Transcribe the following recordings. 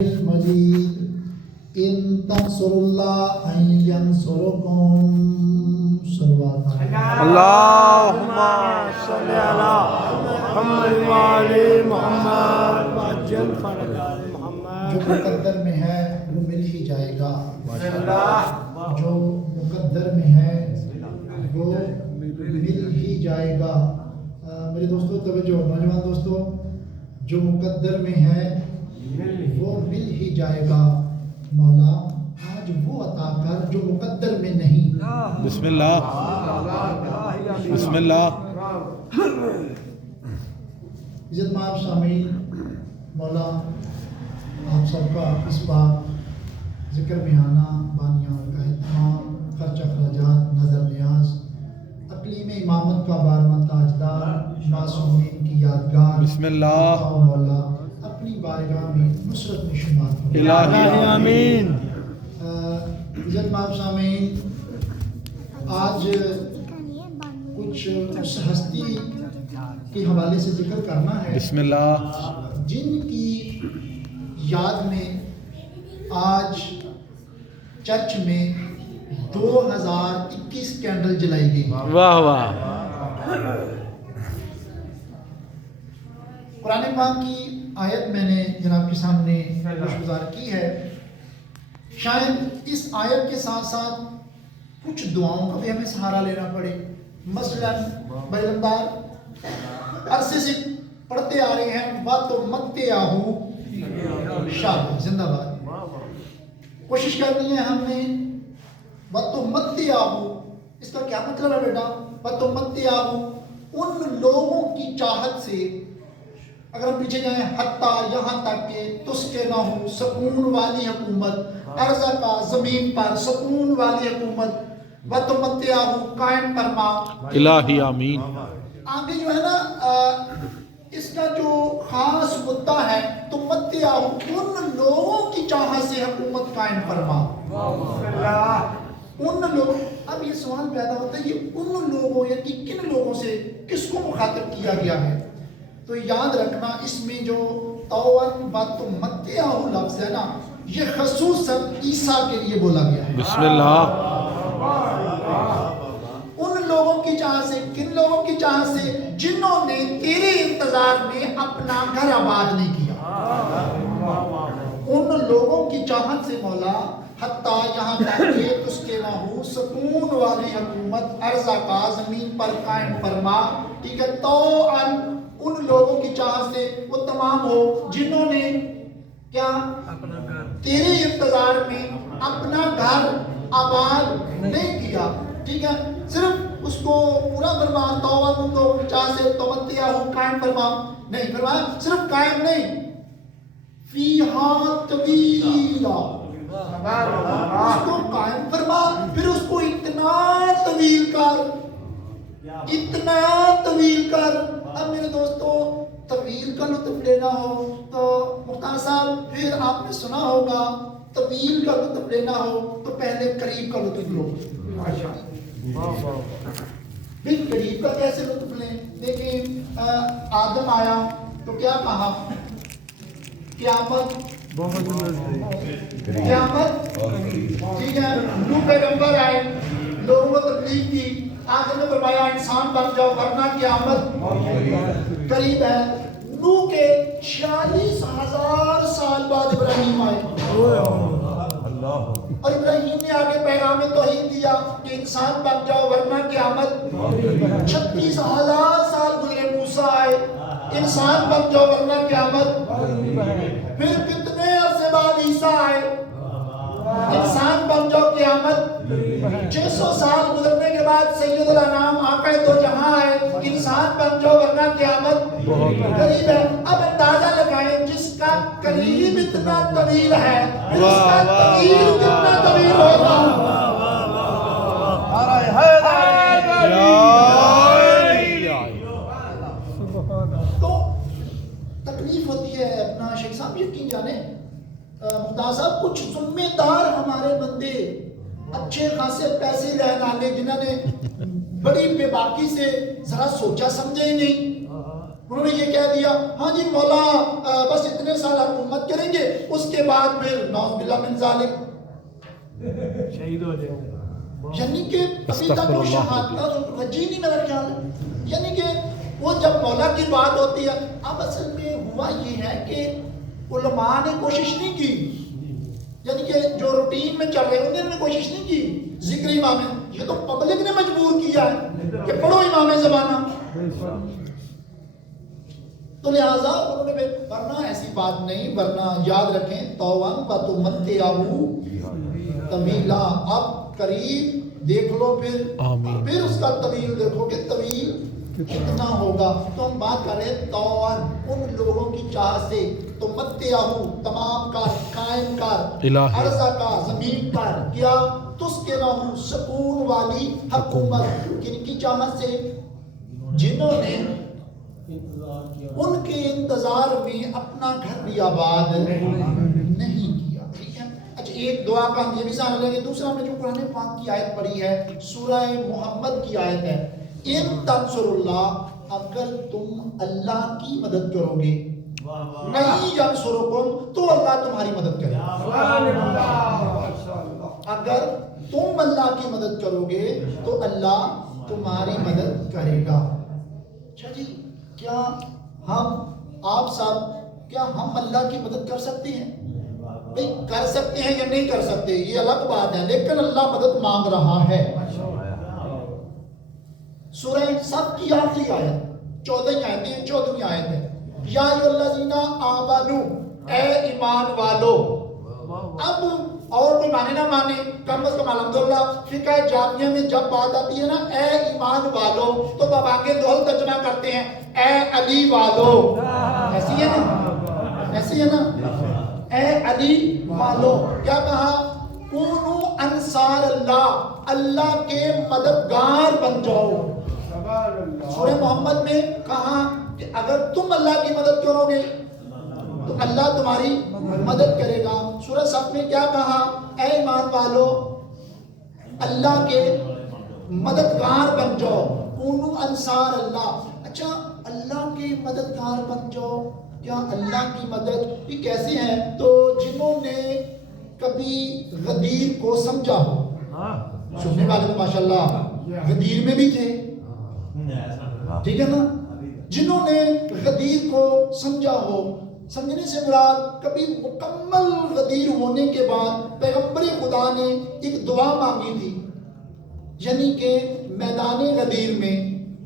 مجید ان تنصروا ينصركم صلوات اللهم صل على محمد وعلى محمد وعجل فرج محمد. جو مقدر میں ہے وہ مل ہی جائے گا. جو مقدر میں ہے وہ مل ہی جائے گا. میرے دوستو توجہ، نوجوان دوستو، جو مقدر میں ہے وہ مل ہی جائے گا. مولا آج وہ عطا کر جو مقدر میں نہیں. بسم اللہ بسم اللہ. عزت مآب سامعین، مولا آپ سب کا اس بار ذکر میں آنا، بانیان کا اہتمام، خرچ اخراجات، نظر نیاز، اقلیم امامت کا 12واں تاجدار، معصومین کی یادگار، بسم اللہ. مولا اپنی بارگاہ میں نصرت میں شمار کرو. الہی آمین. عزت مآب سامعین، آج کچھ اس ہستی کے حوالے سے ذکر کرنا ہے بسم اللہ. جن کی یاد میں آج چرچ میں 2021 کینڈل جلائی گئی. واہ واہ. قرآن پاک کی آیت میں نے جناب کے سامنے گزار کی ہے. شاید اس آیت کے ساتھ ساتھ کچھ دعاؤں کا بھی ہمیں سہارا لینا پڑے. مثلا بیلندار عرصے سے پڑھتے آ رہے ہیں وَتُمَتِّعُهُ شاہ زندہ باد. کوشش کرنی ہے ہم نے. وَتُمَتِّعُهُ اس کا کیا مطلب ہے بیٹا؟ وَتُمَتِّعُهُ ان لوگوں کی چاہت سے. اگر ہم پیچھے جائیں حتیٰ یہاں تک کہ تسکنہ سکون والی حکومت، ارضا کا زمین پر سکون والی حکومت، وَتُمَتِّعُهُ قائم فرما. الہی آمین. آگے جو ہے نا اس کا جو خاص مدعا ہے تُمَتِّعُهُ ان لوگوں کی چاہت سے حکومت قائم فرما. ان لوگ. اب یہ سوال پیدا ہوتا ہے یہ ان لوگوں یعنی کن لوگوں سے کس کو مخاطب کیا گیا ہے؟ تو یاد رکھنا اس میں جو طوعاً وَتُمَتِّعُهُ لفظ ہے نا یہ خصوصاً عیسیٰ کے لیے بولا گیا ہے. بسم اللہ. ان لوگوں کی چاہت سے. کن لوگوں کی چاہت سے؟ جنہوں نے تیرے انتظار میں اپنا گھر آباد نہیں کیا. ان لوگوں کی چاہت سے مولا حتیٰ یہاں تک کہ تسکنہ سکون والی حکومت، ارضا کا زمین پر قائم فرما. ٹھیک ہے. طوعاً ان لوگوں کی چاہت سے وہ تمام ہو جنہوں نے کیا تیرے انتظار میں اپنا گھر آباد نہیں کیا. ٹھیک ہے. صرف اس کو پورا فرما. طوعاً ان لوگوں کی چاہت سے تُمَتِّعُهُ قائم فرما نہیں فرمایا. صرف قائم نہیں، فیہا طویلا اس کو قائم فرما، پھر اس کو اتنا طویل کر، اتنا طویل کر. اب میرے دوستو طویل کا لطف لینا ہو تو مختار صاحب پھر آپ نے سنا ہوگا طویل کا لطف لینا ہو تو پہلے قریب کا لطف لو. پھر قریب کا کیسے لطف لیں؟ دیکھیں آدم آیا تو کیا کہا؟ قیامت قیامت. ٹھیک ہے. نوح پیغمبر آئے، لوگوں کو تبلیغ کی. آخر میں فرمایا انسان بن جاؤ ورنہ قیامت قریب ہے. نوح کے 46,000 سال بعد ابراہیم آئے اور ابراہیم نے آگے پیغام توحید دیا کہ انسان بن جاؤ ورنہ قیامت. 36,000 سال گزرے. موسیٰ آئے، انسان بن جاؤ ورنہ قیامت. پھر کتنے عرصے بعد عیسیٰ آئے، انسان بن جاؤ قیامت. 600 سال گزرنے کے بعد سید الانام آقا دو جہاں آئے، انسان بن جاؤ ورنہ قیامت قریب ہے. اب اندازہ لگائیں جس کا قریب اتنا طویل ہے پھر اس کا طویل کتنا طویل ہوگا. تو تکلیف ہوتی ہے. اپنا شیخ صاحب یقین جانے مختار صاحب کچھ ذمہ دار ہمارے بندے اچھے خاصے پیسے لین آنے جنہوں نے بڑی بے باکی سے ذرا سوچا سمجھے ہی نہیں. انہوں نے یہ کہہ دیا ہاں جی مولا بس اتنے سال حکومت کریں گے، اس کے بعد پھر نعوذ باللہ من ذالک، شہید ہو جائے. یعنی کہ ابھی تک وہ شہادت رجی نہیں میرا خیال ہے. یعنی کہ وہ جب مولا کی بات ہوتی ہے، اب اصل میں ہوا یہ ہے کہ علماء نے کوشش نہیں کی، یعنی کہ جو روٹین میں چل رہے ہیں انہوں نے کوشش نہیں کی ذکر امام، یہ تو پبلک نے مجبور کیا ہے کہ پڑھو امام زمانہ. تو لہٰذا انہوں نے ورنہ ایسی بات نہیں، ورنہ یاد رکھیں توان و تمتعہو طویلا، اب قریب دیکھ لو پھر اس کا طویل دیکھو کہ طویل کتنا ہوگا. تو ہم بات کر رہے ہیں توان، ان لوگوں کی چاہ سے، تمتعہو تمام کار، قائم کار، عرضہ کار، زمین پر، کیا تسکنہو سکون والی حکومت، کن کی چاہت سے؟ جنہوں نے ان کے انتظار میں اپنا گھر بھی آباد نہیں کیا. ٹھیک ہے. اچھا ایک دعا کا ہم یہ بھی سامنے لیں گے. دوسرا ہم نے جو قرآن پاک کی آیت پڑھی ہے سورہ محمد کی آیت ہے، ان تنصر اللہ، اگر تم اللہ کی مدد کرو گے، نہیں ینصرکم، تو اللہ تمہاری مدد کرے گا. اگر تم اللہ کی مدد کرو گے تو اللہ تمہاری مدد کرے گا. اچھا جی، کیا ہم آپ سب کیا ہم اللہ کی مدد کر سکتے ہیں؟ نہیں کر سکتے ہیں یا نہیں کر سکتے یہ الگ بات ہے، لیکن اللہ مدد مانگ رہا ہے. سورہ صف کی آخری آیت 14 آیتیں، 14ویں آیت ہے، یا ایھا الذین آمنو، اے ایمان والو. اب اور کوئی مانے نہ مانے، کم از کم الحمدللہ فقہ جامعہ میں جب بات آتی ہے نا اے ایمان والو، تو باباکے دوہل ترجمہ کرتے ہیں اے علی والو. ایسی ہے نا، ایسی ہے نا، اے علی والو. کیا کہا؟ کونو انصار اللہ، اللہ کے مددگار بن جاؤ. سورہ محمد میں کہا کہ اگر تم اللہ کی مدد کرو گے تو اللہ تمہاری مدد کرے گا. سورہ صف میں کیا کہا؟ اے ایمان والو اللہ کے مددگار بن جاؤ، کونو انصار اللہ. اچھا اللہ کے مددگار بن جاؤ، کیا اللہ کی مدد یہ کیسے ہے؟ تو جنہوں نے کبھی غدیر کو سمجھا ہو، سننے والے تو ماشاءاللہ غدیر میں بھی تھے، ٹھیک ہے نا، جنہوں نے غدیر کو سمجھا ہو، سمجھنے سے مراد کبھی مکمل غدیر ہونے کے بعد پیغمبر خدا نے ایک دعا مانگی تھی، یعنی کہ میدان غدیر میں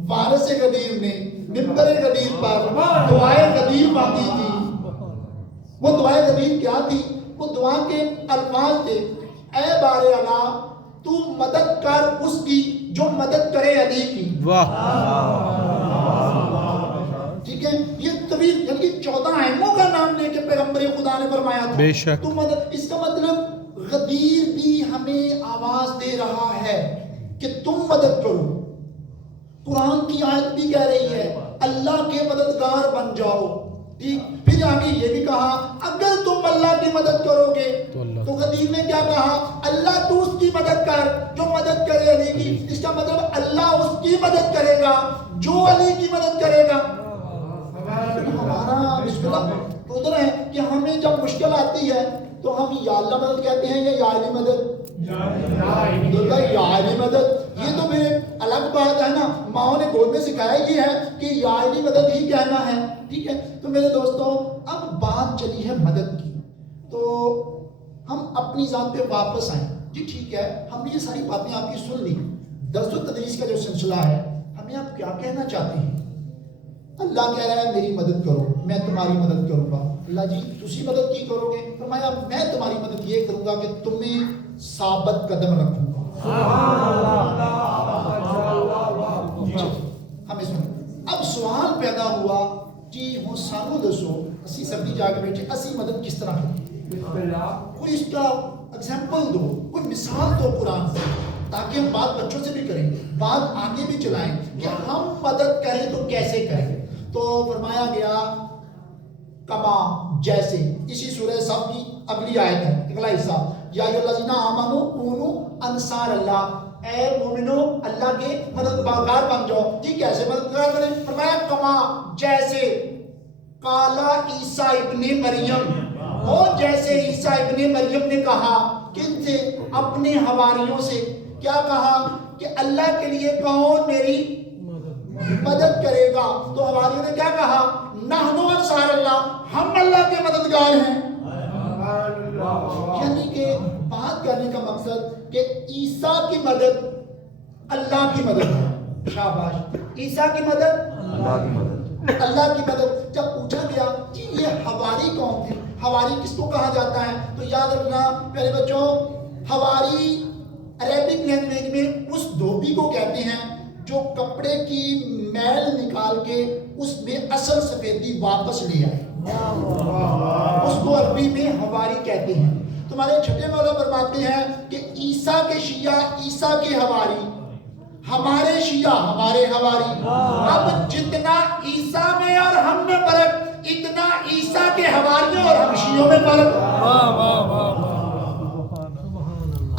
وارث غدیر نے منبر غدیر پر دعائے غدیر مانگی تھی. وہ دعائے غدیر کیا تھی؟ وہ دعا کے الفاظ تھے، اے بار اللہ تو مدد کر اس کی جو مدد کرے علی کی. ٹھیک ہے. یہ طویل یعنی 14 اہموں کا نام لے کے پیغمبر خدا نے فرمایا تھا بے شک. تو مدد، اس کا مطلب غدیر بھی ہمیں آواز دے رہا ہے کہ تم مدد کرو. قرآن کی آیت بھی کہہ رہی ہے اللہ کے مددگار بن جاؤ. ٹھیک. پھر آگے یہ بھی کہا اگر تم اللہ کی مدد کرو گے تو غدیر نے کیا کہا؟ اللہ تو اس کی مدد کر جو مدد کرے علی کی. اس کا مطلب اللہ اس کی مدد کرے گا جو علی کی مدد کرے گا. ہمارا مشکل ادھر ہے کہ ہمیں جب مشکل آتی ہے تو ہم یا اللہ مدد کہتے ہیں یا علی مدد. یا علی مدد یہ تو پھر الگ بات ہے نا. ماں نے گود میں سکھایا یہ ہے کہ یا علی مدد ہی کہنا ہے. ٹھیک ہے. تو میرے دوستوں اب بات چلی ہے مدد کی، تو ہم اپنی ذات پہ واپس آئیں. جی ٹھیک ہے، ہم نے یہ ساری باتیں آپ کی سن لی. درس و تدریس کا جو سلسلہ ہے، ہمیں آپ کیا کہنا چاہتے ہیں؟ اللہ کہہ رہا ہے میری مدد کرو، میں تمہاری مدد کروں گا. اللہ جی تسی مدد کی کرو گے؟ فرمایا میں تمہاری مدد یہ کروں گا کہ تمہیں ثابت قدم رکھوں گا. ہمیں سنیں. اب سوال پیدا ہوا جی ہوں سانو دسو اسی سردی جا کے بیٹھے اسی مدد کس طرح کریں؟ کوئی اس کا ایگزامپل دو، کوئی مثال دو قرآن سے، تاکہ ہم بات بچوں سے بھی کریں، بات آگے بھی چلائیں کہ ہم مدد کریں تو کیسے کریں. تو فرمایا گیا کما جیسے، اسی سورہ صف کی اگلی آیت ہے، اگلا حصہ، یا ایھا الذین آمنوا کونوا انصار اللہ. اے مومنو اللہ کے مددگار بن جاؤ. جی کیسے مددگار بنے؟ فرمایا کما جیسے قالا عیسیٰ ابن مریم، وہ جیسے عیسیٰ ابن مریم نے کہا. کن سے؟ اپنے حواریوں سے. کیا کہا؟ کہ اللہ کے لیے کون میری مدد کرے گا؟ تو حواریوں نے کیا کہا؟ نحنو انصار اللہ، ہم اللہ کے مددگار ہیں. یعنی کہ بات کرنے کا مقصد کہ عیسیٰ کی مدد اللہ کی مدد ہے. شاباش. عیسیٰ کی مدد اللہ کی مدد. جب پوچھا گیا کہ یہ حواری کون تھے، حواری کس کو کہا جاتا ہے، تو یاد رکھنا پہلے بچوں، حواری عربک لینگویج میں اس دھوبی کو کہتے ہیں جو کپڑے کی میل نکال کے اس میں اصل سفیدی واپس لے آئے، اس کو عربی میں حواری کہتے ہیں. تمہارے چھٹے مولا فرماتے ہیں کہ عیسیٰ کے شیعہ عیسیٰ کے حواری، ہمارے شیعہ ہمارے حواری. اب جتنا عیسیٰ میں اور ہم میں فرق، اتنا عیسیٰ کے حواریوں اور ہم شیعوں میں فرق.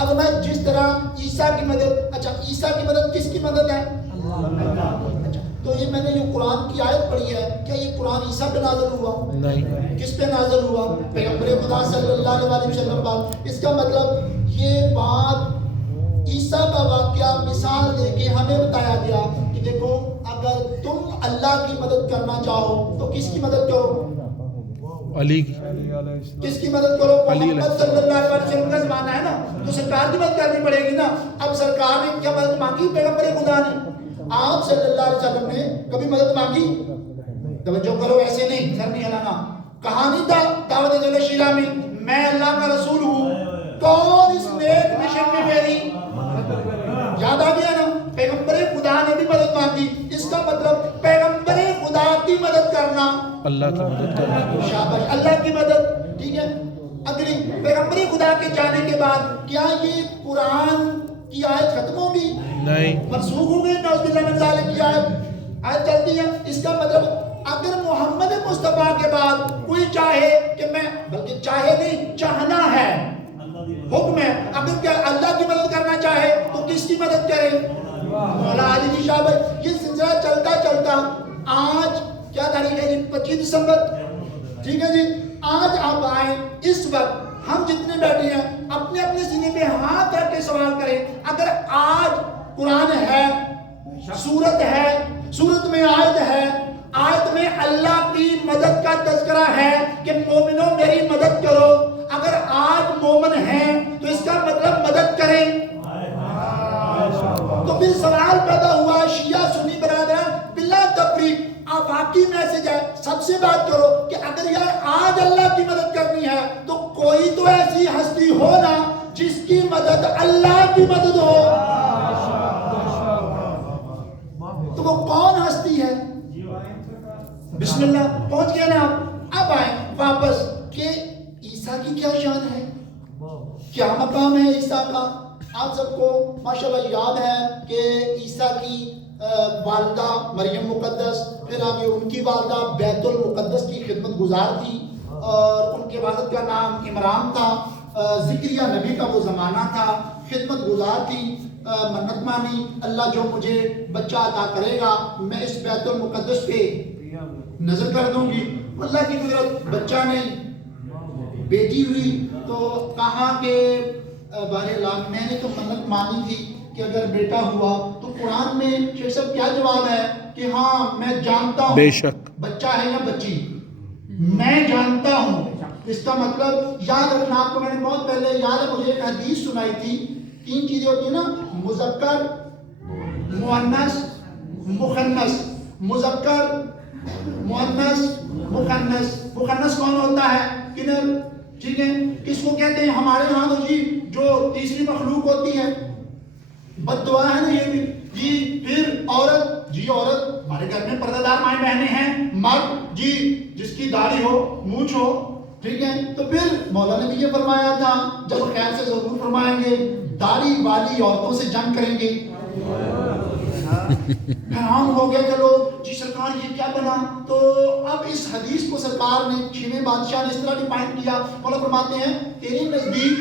اب میں جس طرح عیسیٰ کی مدد، اچھا عیسیٰ کی مدد کس کی مدد ہے؟ اچھا تو یہ میں نے جو قرآن کی آیت پڑھی ہے، کیا یہ قرآن عیسیٰ پہ نازل ہوا؟ نہیں. کس پہ نازل ہوا؟ پیغمبر خدا صلی اللہ علیہ وسلم پر. اس کا مطلب یہ بات عیسیٰ کا واقعہ مثال دے کے ہمیں بتایا گیا کہ دیکھو اگر تم اللہ کی مدد کرنا چاہو تو کس کی مدد کرو؟ علی کی. کس کی مدد کرو؟ محمد صلی اللہ علیہ وسلم کا زمانہ ہے نا، تو سرکار کی مدد کرنی پڑے گی نا. اب سرکار نے کیا مدد مانگی؟ پیغمبر خدا نے. آپ صلی اللہ علیہ وسلم نے کبھی مدد مانگی؟ توجہ کرو، ایسے نہیں، سر نہیں ہلانا. کہانی تھا دعوت شیرہ میں اللہ کا رسول ہوں، کون اس نیک مشن میں میری؟ یاد آ گیا نا، پیغمبر خدا نے بھی مدد مانگی. اس کا مطلب پیغمبر خدا کی مدد کرنا، اللہ کی مدد کرنا. شاباش، اللہ کی مدد. ٹھیک ہے. اگلی، پیغمبر خدا کے جانے کے بعد کیا یہ قرآن کی آیت ختم ہوگی؟ نہیں. منسوخ ہو گئی. نعوذ باللہ من ذالک کی آیت چلتی ہے. اس کا مطلب اگر محمد مصطفیٰ کے بعد کوئی چاہے کہ میں، بلکہ چاہے نہیں، چاہنا ہے، حکم ہے، اگر کیا اللہ کی مدد کرنا چاہے تو کس کی مدد کرے؟ مولا علی کی. شاباش. یہ سلسلہ چلتا چلتا آج کیا تاریخ ہے جی؟ 25 دسمبر. ٹھیک ہے جی. آج آپ آئیں، اس وقت ہم جتنے بیٹھے ہیں اپنے اپنے سینے پہ ہاتھ رکھ کے سوال کریں، اگر آج قرآن ہے، سورت ہے، سورت میں آیت ہے، آیت میں اللہ کی مدد کا تذکرہ ہے کہ مومنوں میری مدد کرو، اگر آج مومن ہیں تو اس کا مطلب مدد کریں. تو پھر سوال پیدا ہوا شیعہ سنی برادران بلا تفریق، آپ واقعی میسج ہے، سب سے بات کرو کہ اگر یار آج اللہ کی مدد کرنی ہے تو کوئی تو ایسی ہستی ہو نا جس کی مدد اللہ کی مدد ہو. تو وہ کون ہستی ہے؟ بسم اللہ. پہنچ گئے نا آپ؟ اب آئیں واپس کہ عیسیٰ کی کیا شان ہے، کیا مقام ہے عیسیٰ کا. آپ سب کو ماشاءاللہ یاد ہے کہ عیسیٰ کی والدہ مریم مقدس، پھر آگے ان کی والدہ بیت المقدس کی خدمت گزار تھی، اور ان کے والد کا نام عمران تھا. ذکریہ نبی کا وہ زمانہ تھا، خدمت گزار تھی، منت مانی اللہ جو مجھے بچہ عطا کرے گا میں اس بیت المقدس پہ نظر کر دوں گی. اللہ کی قدرت بچہ نہیں، بیٹی ہوئی. تو کہا کہ بہرحال میں نے تو منت مانی تھی کہ اگر بیٹا ہوا تو قرآن میں شیخ صاحب کیا جواب ہے کہ ہاں میں جانتا ہوں بے شک بچہ ہے یا بچی، میں جانتا ہوں. اس کا مطلب یاد رکھنا. آپ کو میں نے بہت پہلے یاد ہے، مجھے ایک حدیث سنائی تھی. 3 چیزیں ہوتی ہیں نا، مذکر، مؤنث، مخنث. مذکر، مؤنث، مخنث. مخنث کون ہوتا ہے؟ کنر. ٹھیک ہے. کس کو کہتے ہیں؟ ہمارے یہاں تو جی جو تیسری مخلوق ہوتی ہے، بد دعا ہے نا یہ بھی جی. پھر عورت، جی عورت ہمارے گھر میں پردہ دار مائیں بہنیں ہیں. مرد جی جس کی داڑھی ہو، مونچھ ہو. ٹھیک ہے. تو پھر مولا نے بھی یہ فرمایا تھا، جب خیر سے ضرور فرمائیں گے، داڑھی والی عورتوں سے جنگ کریں گے. حیران ہو گئے کہ لوگ جی سرکار یہ کیا بنا. تو اب اس حدیث کو سرکار نے 6ویں بادشاہ نے اس طرح ڈیفائن کیا. مولا فرماتے ہیں تیرے نزدیک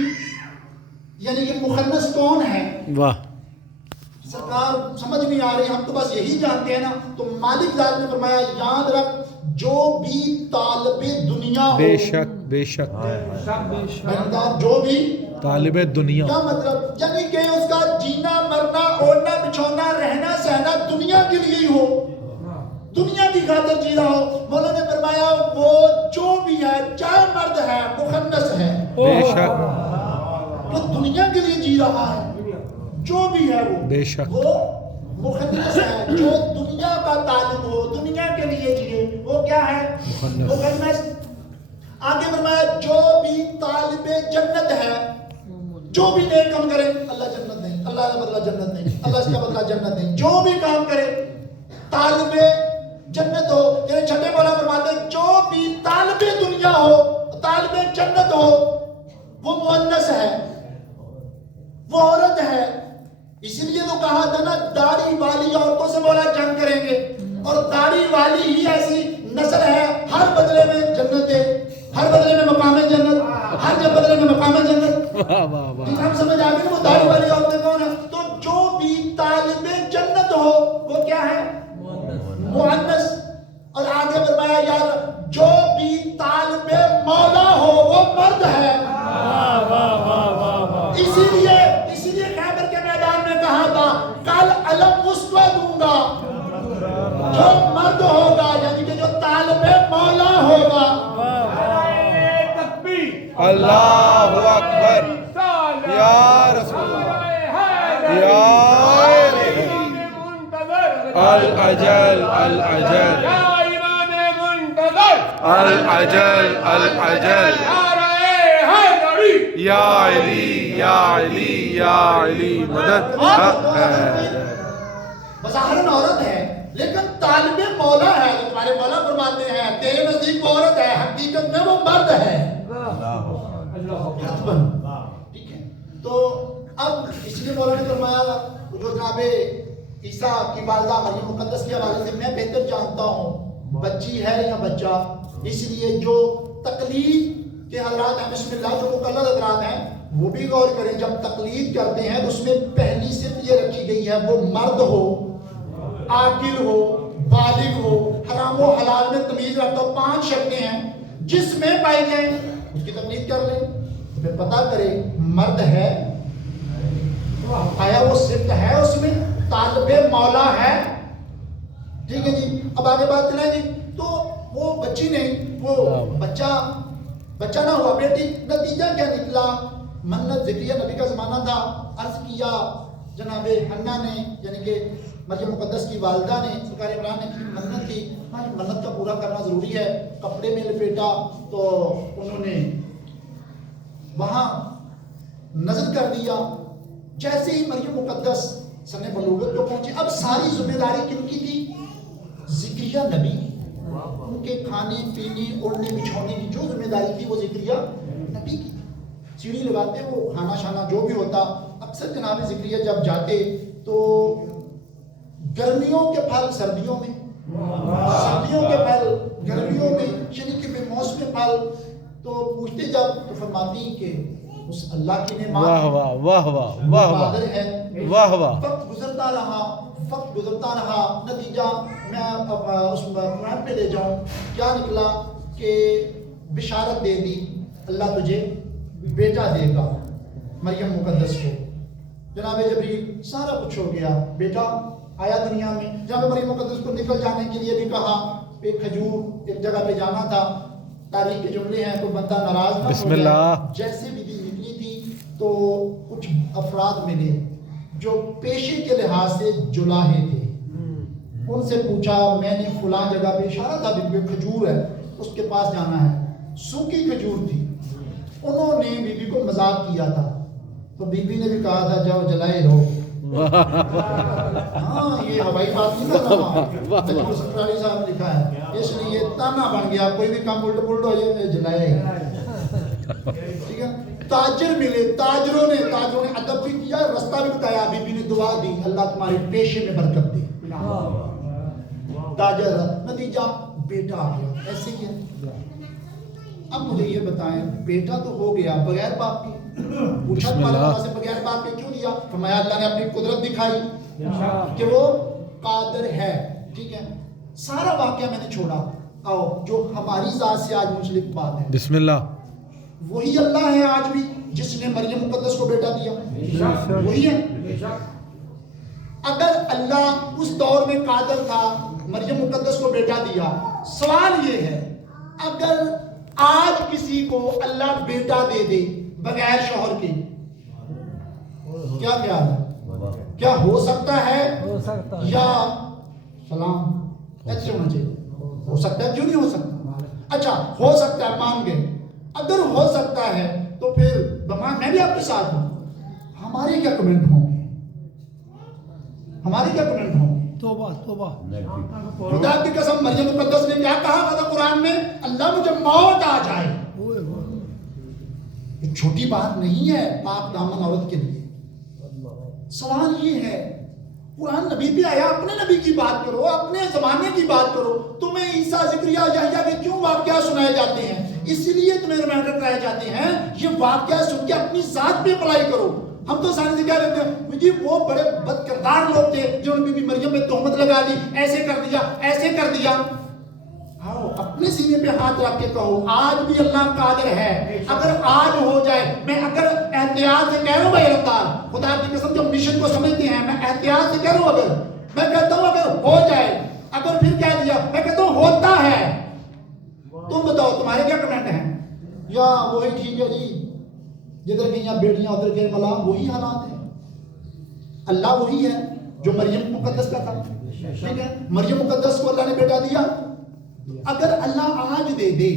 یعنی کہ مخنث کون ہے؟ واہ. سرکار سمجھ نہیں آ رہی، ہم تو بس یہی جانتے ہیں نا. تو مالک ذات نے فرمایا یاد رکھ جو بھی طالب دنیا ہو، بے شک بے شک بیندار جو بھی طالب دنیا، کیا مطلب، یعنی کہ اس کا جینا مرنا اوڑھنا بچھونا رہنا سہنا دنیا کے لیے ہی ہو، دنیا کی خاطر جی رہا ہو. مولا نے فرمایا وہ جو بھی ہے، چاہے مرد ہے مخنث ہے، بے شک وہ دنیا کے لیے جی رہا ہے، جو بھی ہے بے شک وہ مخنث ہے. جو دنیا کا طالب ہو، دنیا کے لیے جیے، وہ کیا ہے؟ مخنث. آگے فرمایا جو بھی طالب جنت ہے، جو بھی نیک کام کرے اللہ جنت دیں، اللہ کا بدلہ جنت دیں، اللہ اس کا بدلہ جنت دیں. جو بھی کام کرے طالب جنت ہو، یعنی چھٹے مولا فرماتے ہیں جو بھی طالب دنیا ہو، طالب جنت ہو، وہ مؤنث ہے، وہ عورت ہے. اسی لیے تو کہا تھا نا داڑھی والی عورتوں سے مولا جنگ کریں گے، اور داڑھی والی ہی ایسی نسل ہے ہر بدلے میں جنت دے، ہر بدلے میں مقام جنت، ہر بدلے میں مقام جنت. ہم سمجھ آ گئی وہ داڑھی والی عورتیں کون ہیں؟ تو جو بھی طالب جنت ہو وہ کیا ہے؟ مؤنث. اور آگے فرمایا یار جو بھی طالب مولا ہو وہ مرد ہے. اسی لیے خیبر کے میدان میں کہا تھا کل علم مسوا دوں گا، جو مرد ہوگا یعنی کہ جو طالب مولا ہوگا. اللہ اکبر یا رسول اللہ یا الاجل الاجل الاجل الاجل یا علی یا علی یا علی مدد. بظاہراً عورت ہے لیکن طالب مولا ہے. تمہارے مولا فرماتے ہیں تیرے نزدیک وہ عورت ہے، حقیقت میں وہ مرد ہے. ٹھیک ہے. تو اب اس لیے مولا نے فرمایا جو جناب عیسیٰ کی والدہ مریم مقدس کے حوالے سے میں بہتر جانتا ہوں بچی ہے یا بچہ. اس لیے جو تقلید کے حضرات ہیں بسم اللہ جو مقلد حضرات ہیں وہ بھی غور کریں، جب تقلید کرتے ہیں تو اس میں پہلی صفت یہ رکھی گئی ہے وہ مرد ہو، عاقل ہو، بالغ ہو، حرام و حلال میں تمیز رکھتا ہو. 5 شرطیں ہیں جس میں پائی جائیں اس کی تقلید کر لیں. پھر پتہ کرے مرد ہے، آیا وہ صفت ہے اس میں، طالب مولا ہے. ٹھیک ہے جی. اب آگے بات چلائیں جی. تو وہ بچی نہیں، وہ بچہ نہ ہوا، بیٹی. نتیجہ کیا نکلا؟ منت ذکریہ نبی کا زمانہ تھا. عرض کیا جناب حنا نے یعنی کہ مریم مقدس کی والدہ نے سرکار عمران نے کی منت تھی. ہاں منت کا پورا کرنا ضروری ہے. کپڑے میں لپیٹا تو انہوں نے وہاں نظر کر دیا. جیسے ہی مریم مقدس سن بلوغت کو پہنچی، اب ساری ذمہ داری کن کی تھی؟ ذکریہ نبی. ان کے کھانے پینے اوڑھنے بچھونے کی جو ذمہ داری تھی وہ ذکریہ نبی کی. سیڑھی لگاتے وہ کھانا شانا جو بھی ہوتا. اکثر جناب ذکریہ جب جاتے تو گرمیوں کے پھل سردیوں میں، سردیوں کے پھل گرمیوں میں، یعنی کہ بے موسم پھل. تو پوچھتے جب تو فرماتی کہ اس اللہ کی نعمت واہ واہ واہ واہ واہ قادر ہے. واہ واہ. وقت گزرتا رہا نتیجہ میں اس قرآن پہ لے جاؤں کیا نکلا کہ بشارت دے دی اللہ تجھے بیٹا دے گا مریم مقدس کو. جناب جبریل سارا کچھ ہو گیا، بیٹا آیا دنیا میں. جناب مریم مقدس کو نکل جانے کے لیے بھی کہا، ایک کھجور ایک جگہ پہ جانا تھا. تاریخ کے جملے ہیں کوئی بندہ ناراض نہ ہو بسم اللہ. جیسے بھی دن نکلی تھی تو کچھ افراد ملے جو پیشے کے لحاظ سے جلاہے تھے. ان سے پوچھا میں نے فلاں جگہ پہ اشارہ تھا بی کھجور ہے اس کے پاس جانا ہے. سوکھی کھجور تھی. انہوں نے بی بی کو مذاق کیا تھا تو بی بی نے بھی کہا تھا جاؤ جلائے رہو. ہاں یہ ہوائی بات نہیں کر رہا، حضور ستراری صاحب نے لکھا ہے. اس لیے تانا بن گیا کوئی بھی کام الٹ پلٹ ہو جائے جلائے. ٹھیک ہے. تاجر ملے، تاجروں نے ادب بھی کیا، رستہ بھی بتایا. بی بی نے دعا دی اللہ تمہارے پیشے میں برکت دے. تاجر نتیجہ بیٹا آ گیا. ایسے ہی ہے. اب مجھے یہ بتائیں بیٹا تو ہو گیا بغیر باپ کی، پوچھا تمہارے مولا سے بغیر باپ کے کیوں دیا؟ فرمایا اللہ نے اپنی قدرت دکھائی کہ وہ قادر ہے. ٹھیک ہے, سارا واقعہ میں نے چھوڑا. آؤ جو ہماری ذات سے آج منسلک بات ہے, بسم اللہ. وہی اللہ ہے آج بھی جس نے مریم مقدس کو بیٹا دیا, وہی ہے. اگر اللہ اس دور میں قادر تھا, مریم مقدس کو بیٹا دیا, سوال یہ ہے اگر آج کسی کو اللہ بیٹا دے دے بغیر شوہر کے, کیا خیال ہے؟ کیا ہو سکتا ہے یا سلام ایسے ہونا چاہیے؟ ہو سکتا ہے, کیوں نہیں ہو سکتا؟ اچھا ہو سکتا ہے, مان گئے. اگر ہو سکتا ہے تو پھر میں بھی آپ کے ساتھ ہوں, ہمارے کیا کمنٹ ہوں گے؟ ہمارے کیا کمنٹ ہوں گے؟ توبہ توبہ. خدا کی قسم مریم مقدس نے کیا کہا تھا قرآن میں؟ اللہ مجھے موت آ جائے. یہ چھوٹی بات نہیں ہے پاک دامن عورت کے لیے. سوال یہ ہے, قرآن نبی پہ آیا, اپنے نبی کی بات کرو, اپنے زمانے کی بات کرو. تمہیں عیسیٰ زکریا یحییٰ کے کیوں واقعہ سنائے جاتے ہیں؟ اس لیے تمہیں ریمائنڈر کرائے جاتے ہیں. یہ واقعہ سن کے اپنی ذات پہ اپلائی کرو. ہم تو سارے سے کیا کہتے ہیں جی وہ بڑے بد کردار لوگ تھے جنہوں نے بی بی مریم میں تہمت لگا دی, ایسے کر دیا, ایسے کر دیا. آؤ اپنے سینے پہ ہاتھ رکھ کے کہو آج بھی اللہ قادر ہے. اگر آج ہو جائے, میں اگر احتیاط سے کہہ رہا ہوں بھائی رفتار, خدا کی قسم جو مشن کو سمجھتے ہیں, میں احتیاط سے کہہ رہا ہوں, اگر میں کہتا ہوں اگر ہو جائے, اگر پھر کہہ دیا, میں کہتا ہوں ہوتا ہے. تم بتاؤ تمہارے کیا کمنٹ ہیں؟ یا وہی ٹھیک ہے جی, جدھر گئیاں بیٹیاں ادھر گئے ملا, وہی حالات ہیں. اللہ وہی ہے جو مریم مقدس کا تھا. ٹھیک ہے, مریم مقدس کو اللہ نے بیٹا دیا. اگر اللہ آج دے دے,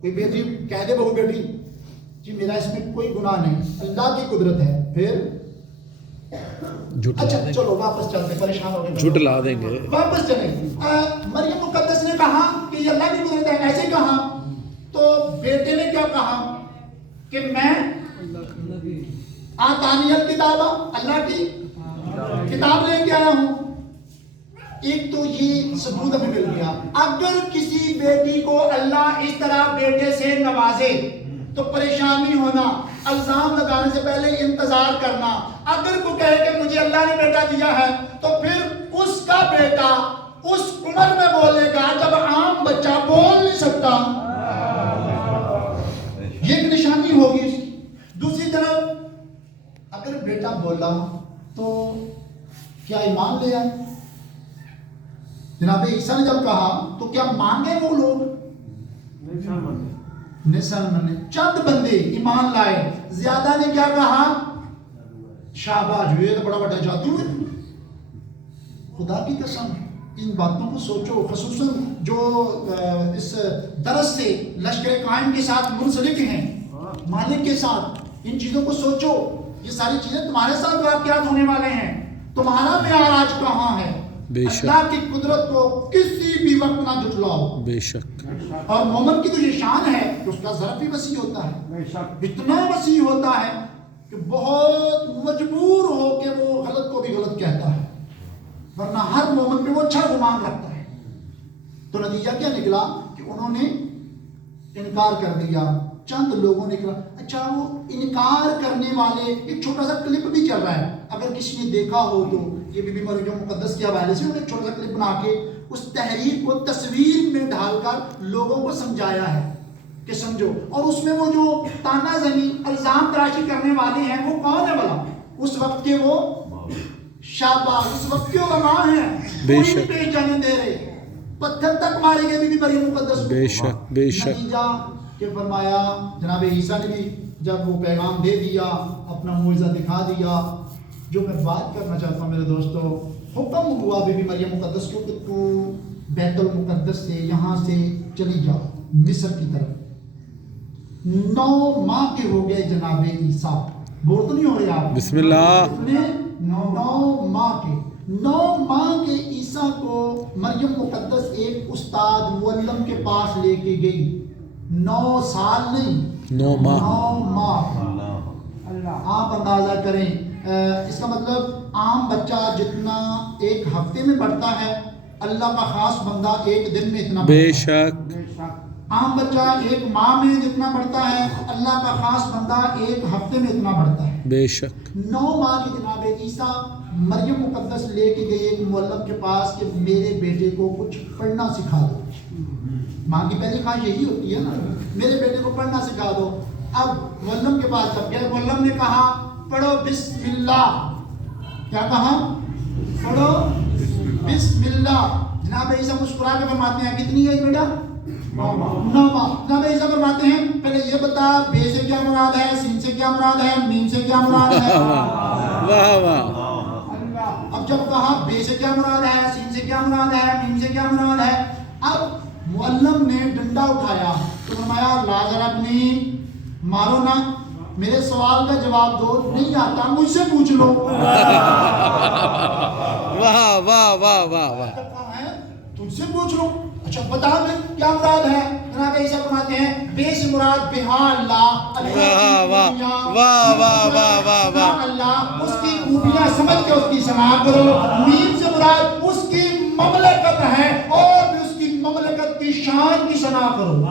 کوئی بیٹی کہہ دے بہو بیٹی جی میرا اس میں کوئی گناہ نہیں, اللہ کی قدرت ہے, پھر اچھا چلو واپس چلتے, پریشان ہو گئے, جھٹلا دیں گے, واپس چلیں. مریم مقدس نے کہا کہ یہ اللہ کی قدرت ہے, ایسے کہا. تو بیٹے نے کیا کہا کہ میں آتانی الکتاب, اللہ کی کتاب لے کے آیا ہوں. ایک تو یہ ثبوت ہمیں مل گیا. اگر کسی بیٹی کو اللہ اس طرح بیٹے سے نوازے تو پریشان نہیں ہونا, الزام لگانے سے پہلے انتظار کرنا. اگر کوئی کہے کہ مجھے اللہ نے بیٹا دیا ہے تو پھر اس کا بیٹا اس عمر میں بولے گا جب عام بچہ بول نہیں سکتا. یہ ایک نشانی ہوگی اس کی. دوسری طرف اگر بیٹا بولا تو کیا ایمان لے آئے؟ جناب عیسیٰ نے جب کہا تو کیا مان گئے وہ لوگ؟ نسل منے, چند بندے ایمان لائے. زیادہ نے کیا کہا؟ شاباش, یہ تو بڑا بڑا جادو ہے. خدا کی قسم ان باتوں کو سوچو, خصوصاً جو اس درس سے لشکر قائم کے ساتھ منسلک ہیں, مالک کے ساتھ, ان چیزوں کو سوچو. یہ ساری چیزیں تمہارے ساتھ واقعات ہونے والے ہیں. تمہارا معیار آج کہاں ہے؟ اللہ کی قدرت کو کسی بھی وقت نہ جھٹلاؤ. بے شک. اور مومن کی تو یہ شان ہے کہ اس کا ظرف بھی وسیع ہوتا ہے, اتنا وسیع ہوتا ہے کہ بہت مجبور ہو کے وہ غلط کو بھی غلط کہتا ہے, ورنہ ہر مومن پہ وہ اچھا گمان رکھتا ہے. تو نتیجہ کیا نکلا کہ انہوں نے انکار کر دیا. چند لوگوں نے کہا. اچھا وہ انکار کرنے والے ایک چھوٹا سا کلپ بھی چل رہا ہے, اگر کسی نے دیکھا ہو تو یہ بی بی مریم مقدس کے حوالے سے انہوں نے چھوٹا سا کلپ بنا کے اس تحریک کو تصویر میں ڈال کر لوگوں کو سمجھایا ہے کہ سمجھو. اور اس میں وہ جو تانا زنی الزام تراشی کرنے والے ہیں وہ کون ہے بھلا؟ اس وقت کے وہ شاباش, اس وقت کے علماء ہیں. کوئی پیش جانے دے رہے, پتھر تک مارے گئے بی بی مریم مقدس کو. بے شک بے شک. نتیجہ کہ فرمایا جناب عیسیٰ نے بھی جب وہ پیغام دے دیا, اپنا معجزہ دکھا دیا. جو میں بات کرنا چاہتا ہوں میرے دوستو, حکم ہوا بی بی مریم مقدس کو کہ تو بیت المقدس سے یہاں سے چلی جا مصر کی طرف. 9 ماہ کے ہو گئے جناب عیسیٰ, بور تو نہیں ہو رہے آپ؟ بسم اللہ. 9 ماہ کے عیسیٰ کو مریم مقدس ایک استاد معلم کے پاس لے کے گئی. 9 سال نہیں, 9 ماہ. آپ اندازہ کریں, اس کا مطلب عام بچہ جتنا ایک ہفتے میں بڑھتا ہے, اللہ کا خاص بندہ ایک دن میں اتنا. بے شک. عام بچہ ایک ماہ میں جتنا بڑھتا ہے اللہ کا خاص بندہ ایک ہفتے میں اتنا بڑھتا ہے. بے شک 9 ماہ کی جناب عیسیٰ مریم مقدس لے کے گئی ایک معلم کے پاس کہ میرے بیٹے کو کچھ پڑھنا سکھا دو. ماں کی پہلی خواہش یہی ہوتی ہے نا, میرے بیٹے کو پڑھنا سکھا دو. اب معلم کے پاس جب گئے, معلم نے کہا پڑھو بسم اللہ. کیا کہا؟ پڑھو بسم اللہ. جناب عیسیٰ مسکرا کے فرماتے ہیں کتنی ہے بیٹا؟ 9 ماہ. جناب عیسیٰ فرماتے ہیں پہلے یہ بتا بے سے کیا مراد ہے, سین سے کیا مراد ہے, میم سے کیا مراد ہے. واہ واہ. اب جب کہا بے سے کیا مراد ہے, سین سے کیا مراد ہے, میم سے کیا مراد ہے, اب معلم نے ڈنڈا اٹھایا تو فرمایا لازر اپنی مارو نا, میرے سوال کا جواب دو, نہیں آتا مجھ سے پوچھ لو. واہ واہ واہ واہ واہ. تجھ سے پوچھ لو. اچھا بتا میں کیا مراد ہے. جناب عیسیٰ فرماتے ہیں بے سے مراد بہا اللہ, واہ واہ واہ واہ واہ واہ واہ. اللہ اس کی خوبیاں سمجھ کے اس کی ثنا کرو. میم سے مراد اس کی مملکت ہے اور اس کی مملکت کی شان کی ثنا کرو.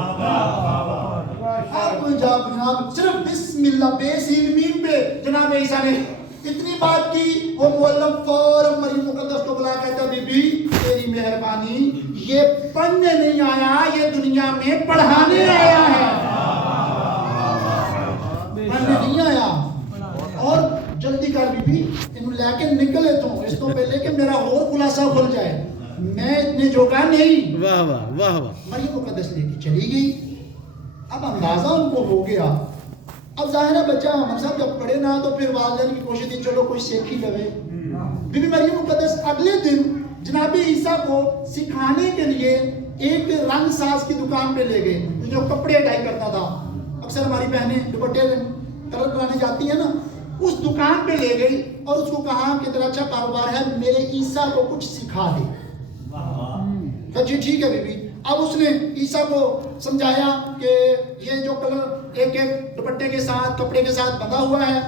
آپ جناب صرف بسم اللہ بے سین میم پہ جناب عیسیٰ نے اتنی بات کی. وہ معلم فوراً مریم مقدس کو بلا کہتا بی بی تیری مہربانی, یہ پڑھنے نہیں آیا, یہ دنیا میں پڑھانے آیا ہے, پڑھنے نہیں آیا. اور جلدی کر بی بی انہوں لے کے نکلے تو اس تو پہلے کہ میرا اور خلاصہ کھل جائے, میں اتنے جوگا نہیں. واہ واہ واہ واہ. مریم مقدس لے کے چلی گئی. اب اندازہ ان کو ہو گیا. اب ظاہر ہے بچہ ہم صاحب جب پڑھے نہ تو پھر والدین کی کوشش تھی چلو کوئی سیکھ ہی لوے. بی بی مریم مقدس اگلے دن جناب عیسیٰ کو سکھانے کے لیے ایک رنگ ساز کی دکان پہ لے گئے جو کپڑے ڈائی کرتا تھا. اکثر ہماری بہنیں دوپٹے کلر کرانے جاتی ہیں نا, اس دکان پہ لے گئی اور اس کو کہا کہ تیرا اچھا کاروبار ہے, میرے عیسیٰ کو کچھ سکھا دے. جی ٹھیک ہے بی بی. اب اس نے عیسیٰ کو سمجھایا کہ یہ جو کلر ایک ایک دوپٹے کے ساتھ کپڑے کے ساتھ بندھا ہوا ہے,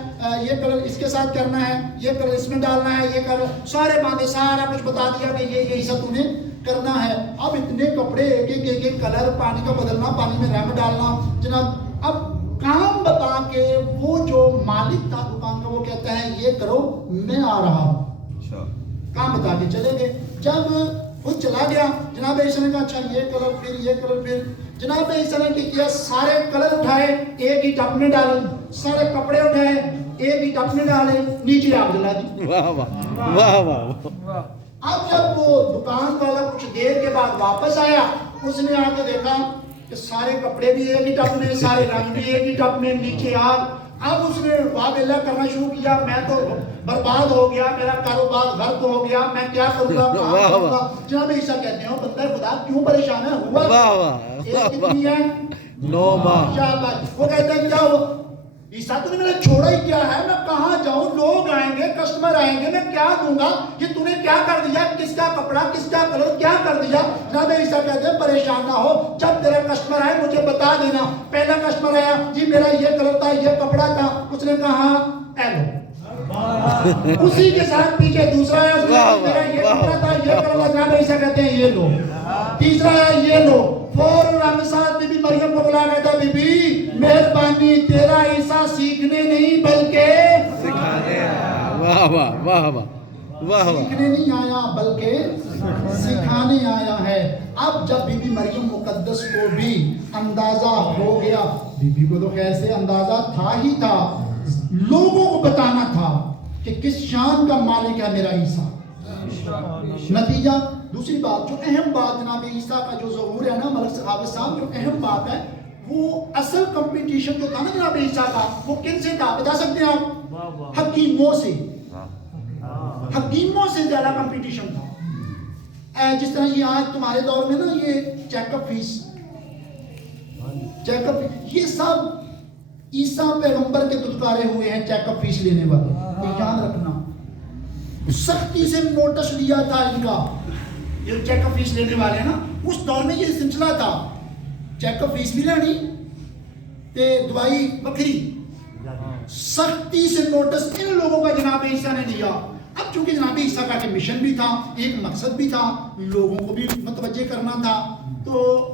یہ کلر اس کے ساتھ کرنا ہے, یہ کلر اس میں ڈالنا ہے, یہ کلر سارے باندھے, سارا کچھ بتا دیا کہ یہ عیسیٰ تو نے کرنا ہے. اب اتنے کپڑے ایک ایک کلر, پانی کا بدلنا, پانی میں رنگ ڈالنا. جناب اب کام بتا کے وہ جو مالک تھا دکان کا وہ کہتا ہے یہ کرو میں آ رہا ہوں. کام بتا کے چلے گئے. جب خود چلا گیا جناب عیسیٰ نے کہا اچھا یہ کلر پھر یہ کلر پھر. جناب عیسیٰ نے کیا سارے کلر اٹھائے ایک ہی ٹب میں ڈالے, سارے کپڑے اٹھائے ایک ہی ٹب میں ڈالے, نیچے آگ جلا دی. واہ واہ واہ واہ. اب جب وہ دکان والا کچھ دیر کے بعد واپس آیا اس نے آ کے دیکھا کہ سارے کپڑے بھی ایک ہی ٹب میں, سارے رنگ بھی ایک ہی ٹب میں, نیچے آگ. اب اس نے واہ بلّہ کرنا شروع کیا, میں تو برباد ہو گیا, میرا کاروبار غرق ہو گیا, میں کیا کروں گا, کہاں کروں گا. جناب عیسیٰ کہتے ہیں بندہ خدا کیوں پریشان ہے, ہوا واہ واہ ایک کتنی ہے 9 ماہ. وہ کہتے ہیں کیا ہوا عیسیٰ تو نے میں نے چھوڑا ہی کیا ہے, میں کہاں جاؤں, لوگ آئیں گے, کسٹمر آئیں گے, میں کیا دوں گا, یہ تو نے کیا کر دیا, کس کا کپڑا, کس کا کلر, کیا کر دیا. جناب عیسیٰ کہتے ہیں پریشان نہ ہو, جب تیرا کسٹمر آئے مجھے بتا دینا. پہلا کسٹمر آیا جی میرا یہ کلر تھا, یہ کپڑا تھا, اس نے کہا اے لو. اسی کے ساتھ پیچھے دوسرا آیا, اس نے میرا یہ کپڑا تھا, یہ کلر تھا. جناب عیسیٰ کہتے ہیں یہ لو. تیسرا آیا یہ لو. فوراً رنگ ساتھ بی بی مریم کو بلا کہتا بی بی مہربانی تیرا عیسیٰ سیکھنے نہیں بلکہ سکھانے آیا. واہ واہ واہ واہ واہ واہ. سیکھنے نہیں آیا بلکہ سکھانے آیا ہے. اب جب بی بی مریم مقدس کو بھی اندازہ ہو گیا, بی بی کو تو خیر سے اندازہ تھا ہی تھا, لوگوں کو بتانا تھا کہ کس شان کا مالک ہے میرا عیسیٰ. نتیجہ دوسری بات جو اہم بات جناب عیسیٰ کا جو ظہور ہے نا ملک سخاوت صاحب, جو اہم بات ہے وہ اصل کمپٹیشن جو تھا نا جناب عیسیٰ کا وہ کن سے تھا بتا سکتے ہیں آپ؟ حکیموں سے. حکیموں سے زیادہ کمپٹیشن تھا. جس طرح یہ آج تمہارے دور میں نا یہ check up fees, check up, یہ سب عیسیٰ پیغمبر کے دتکارے ہوئے ہیں چیک اپ فیس لینے والے. یہ یاد رکھنا, سختی سے نوٹس لیا تھا ان کا, یہ چیک اپ فیس لینے والے ہیں نا, اس دور میں یہ سلسلہ تھا, چیک اپ فیس بھی لینی تے دوائی بکری. سختی سے نوٹس ان لوگوں کا جناب عیسیٰ نے لیا. اب چونکہ جناب عیسیٰ کا مشن بھی تھا, ایک مقصد بھی تھا, لوگوں کو بھی متوجہ کرنا تھا, تو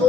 2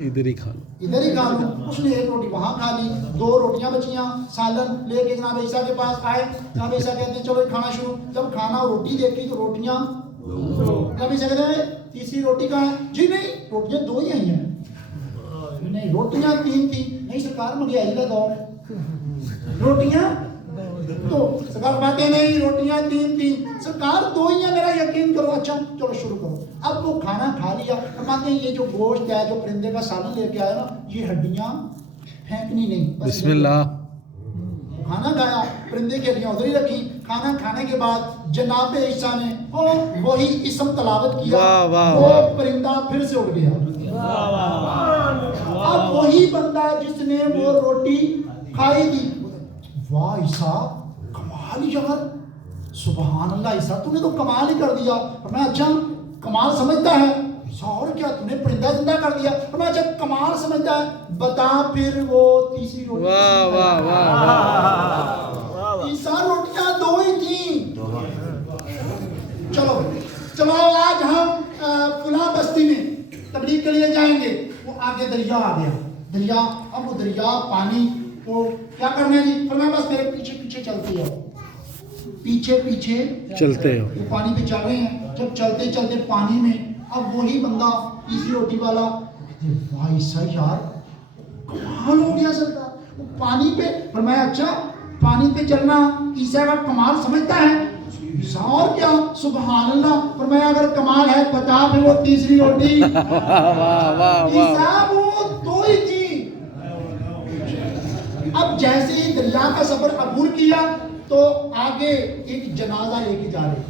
ادھر ہی کھا لو. ادھر ہی کھا لوں. اس نے ایک روٹی وہاں کھا لی, 2 روٹیاں بچیاں, سالن لے کے جناب عیسیٰ کے پاس آئے. جناب عیسیٰ کہتے ہیں چلو کھانا شروع. جب کھانا اور روٹی دیکھی تو روٹیاں, جناب عیسیٰ کہتے ہیں تیسری روٹی کہاں ہے؟ جی نہیں, روٹیاں 2 ہی آئی ہیں. نہیں, روٹیاں 3 تھی. نہیں سرکار مہنگائی کا دور ہے, روٹیاں تو سرکار باتیں نہیں, روٹیاں 3 تھی. سرکار 2 ہی ہیں, میرا یقین کرو. اچھا چلو شروع کرو. اب وہ کھانا کھا لیا. فرماتے ہیں یہ جو گوشت ہے, جو پرندے کا سالن لے کے آیا نا, یہ ہڈیاں پھینکنی نہیں. بسم اللہ. کھانا کھایا, پرندے کی ہڈیاں ادھر ہی رکھی. کھانا کھانے کے بعد جناب عیسیٰ نے وہی اسم تلاوت کیا. واہ واہ وہ واہ. پرندہ پھر سے اڑ گیا. اب وہی بندہ جس نے وہ روٹی کھائی تھی, واہ عیسیٰ کمال یار, سبحان اللہ عیسیٰ تو نے تو کمال ہی کر دیا. میں اچھا کمال سمجھتا ہے عیسیٰ, اور کیا تو نے پرندہ زندہ کر دیا. میں اچھا کمال سمجھتا ہے, بتا پھر وہ تیسری روٹی. واہ واہ واہ. عیسیٰ روٹیاں 2 ہی تھیں. چلو چلو آج ہم فلاں بستی میں تبلیغ کے لیے جائیں گے. وہ آگے دریا آ گیا. دریا, اب وہ دریا پانی کو کیا کرنا ہے جی؟ فرمایا بس میرے پیچھے پیچھے چلتی ہے, پیچھے پیچھے چلتے ہو. وہ پانی پہ چل رہے ہیں. جب چلتے چلتے پانی میں, اب وہی بندہ تیسری روٹی والا, واہ عیسیٰ یار کمال ہو گیا سرکار. وہ پانی پہ, فرمایا اچھا پانی پہ چلنا عیسیٰ کا کمال سمجھتا ہے عیسیٰ, اور کیا سبحان اللہ. فرمایا اگر کمال ہے بتا پھر وہ تیسری روٹی. عیسیٰ وہ 2 ہی تھی. اب جیسے ہی دریا کا سفر عبور کیا تو آگے ایک جنازہ لے کے جا رہے.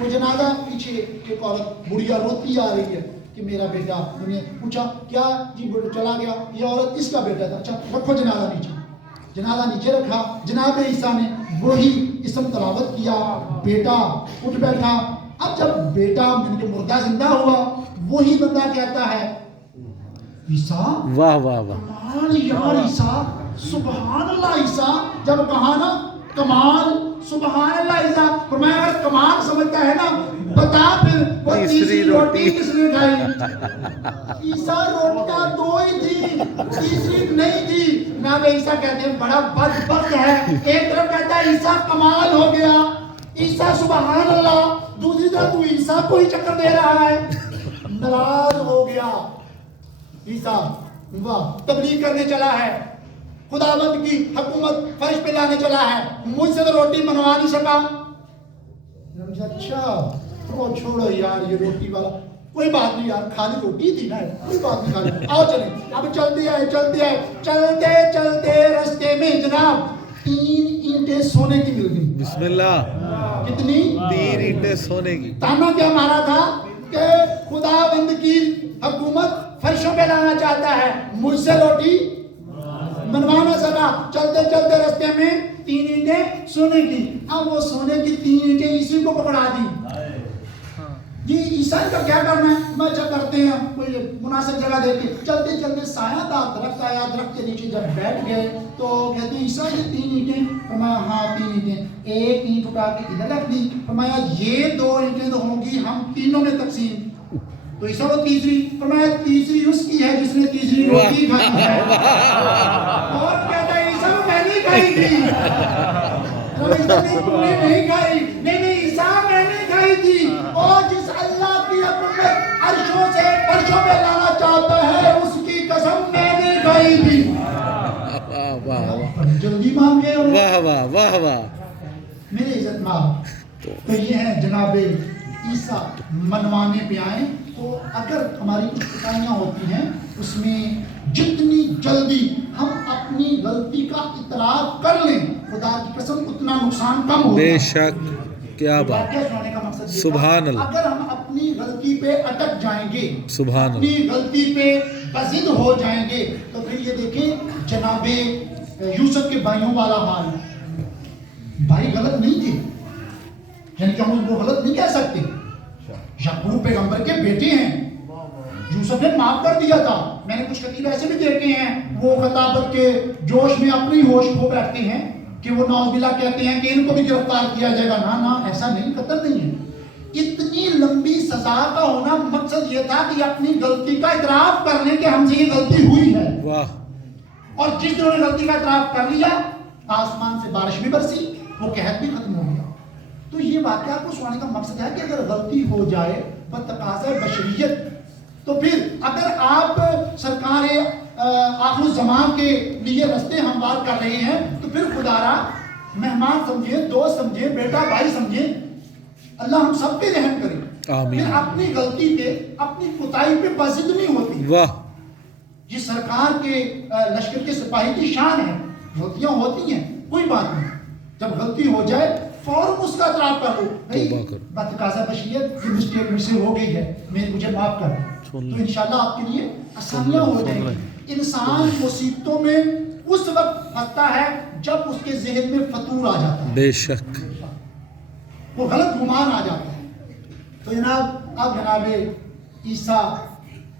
وہ جنازہ پیچھے ایک عورت بڑھیا روتی آ رہی ہے کہ میرا بیٹا. انہوں نے پوچھا کیا جی, چلا گیا. یہ عورت اس کا بیٹا تھا. اچھا رکھو جنازہ نیچے. جنازہ نیچے رکھا. جناب عیسیٰ نے وہی اسم تلاوت کیا, بیٹا اٹھ بیٹھا. اب جب بیٹا مردہ زندہ ہوا, وہی بندہ کہتا ہے عیسیٰ واہ واہ واہ. کمال یار عیسیٰ, سبحان اللہ عیسیٰ. جب کہا نا کمال, سبحان اللہ عیسیٰ. فرمایا اگر کمال سمجھتا ہے نا بتا پھر وہ تیسری روٹی کس نے کھائی. عیسیٰ روٹیاں 2 ہی تھی, تیسری نہیں تھی. جناب عیسیٰ کہتے ہیں بڑا بدبخت ہے. ایک طرف کہتا ہے عیسیٰ کمال ہو گیا, عیسیٰ سبحان اللہ, دوسری طرف تو عیسیٰ کو ہی چکر دے رہا ہے. ناراض ہو گیا عیسیٰ. واہ, تبلیغ کرنے چلا ہے, خداوند کی حکومت فرش پہ لانے چلا ہے, مجھ سے تو روٹی منوا نہیں سکا. اچھا وہ چھوڑو یار یہ روٹی والا, کوئی بات نہیں یار, خالی روٹی تھی نا, کوئی بات نہیں, خالی آؤ چلیں. اب چلتے آئے چلتے چلتے رستے میں جناب 3 اینٹیں سونے کی مل گئی. بسم اللہ. کتنی؟ 3 اینٹیں سونے کی. تانا کیا مارا تھا کہ خداوند کی حکومت فرشوں پہ لانا چاہتا ہے, مجھ سے روٹی منوا نہ سکا. چلتے چلتے رستے میں 3 اینٹیں سونے کی. اب وہ سونے کی 3 اینٹیں اسی کو پکڑا دی. جی عیسیٰ کا کیا کرنا ہے؟ میں اچھا کرتے ہیں کوئی مناسب جگہ دیکھیں. چلتے چلتے سایہ دار درخت آیا, درخت کے نیچے جب بیٹھ گئے تو کہتے ہیں عیسیٰ یہ 3 اینٹیں. فرمایا ہاں 3 اینٹیں. ایک اینٹ اٹھا کے ادھر رکھ دی. فرمایا یہ 2 اینٹیں تو ہوں گی ہم تینوں میں تقسیم. تو عیسیٰ وہ تیسری. فرمایا تیسری اس کی ہے جس نے تیسری روٹی کھائی ہے. اور کہتا ہے عیسیٰ میں نہیں کھائی تھی. نہیں کھائی. نہیں عیسیٰ میں نے کھائی تھی. اور جس اللہ کی حکومت عرشوں سے فرشوں پہ لانا چاہتا ہے اس کی قسم میں نے کھائی تھی. جلدی مان گئے. واہ واہ واہ واہ. میرے عزت ماں, تو یہ ہے جناب عیسیٰ منوانے پہ آئے. تو اگر ہماری کچھ خطائیاں ہوتی ہیں اس میں جتنی جلدی ہم اپنی غلطی کا اعتراف کر لیں, خدا کی قسم اتنا نقصان کم ہوگا. بے شک. کیا بات. سبحان اللہ. اگر ہم اپنی غلطی پہ اٹک جائیں گے, سبحان اللہ, اپنی غلطی پہ بضد ہو جائیں گے, تو پھر یہ دیکھیں جناب یوسف کے بھائیوں والا حال. بھائی غلط نہیں تھے, یعنی کہ ہم ان کو غلط نہیں کہہ سکتے. یعقوب پیغمبر کے بیٹے ہیں, یوسف نے معاف کر دیا تھا. میں نے کچھ خطیب ایسے بھی دیکھے ہیں وہ خطابت کے جوش میں اپنی ہوش کھو بیٹھتے ہیں کہ وہ نعوذ باللہ کہتے ہیں کہ ان کو بھی گرفتار کیا جائے گا. نہ ایسا نہیں, قتل نہیں ہے. اتنی لمبی سزا کا ہونا مقصد یہ تھا کہ اپنی غلطی کا اعتراف کر لیں کہ ہم سے یہ غلطی ہوئی ہے. واہ اور جس نے غلطی کا اعتراف کر لیا آسمان سے بارش بھی برسی, وہ قحط بھی ختم ہو گیا. تو یہ واقعہ کو سنانے کا مقصد ہے کہ اگر غلطی ہو جائے بتقاضۂ بشریت, تو پھر اگر آپ سرکار آخر الزمان کے لیے رستے ہموار کر رہے ہیں تو پھر خدا را مہمان سمجھے, دوست سمجھے, بیٹا بھائی سمجھے, اللہ ہم سب پہ رحم کرے. آمین. پھر اپنی غلطی پہ, اپنی کوتاہی پہ بزد نہیں ہوتی. واہ یہ سرکار کے لشکر کے سپاہی کی شان ہے. غلطیاں ہوتی ہیں, کوئی بات نہیں, جب غلطی ہو جائے فوراً اس کا اعتراف کر دو, بھائی بتقاضۂ بشریت یہ مسٹیک مجھ سے ہو گئی ہے, مجھے معاف کر. تو انشاءاللہ آپ کے لیے آسانیاں ہو جائیں گی. انسان مصیبتوں میں اس وقت پھنستا ہے جب اس کے ذہن میں فطور آ جاتا ہے, بے شک وہ غلط گمان آ جاتا ہے. تو جناب اب جناب عیسیٰ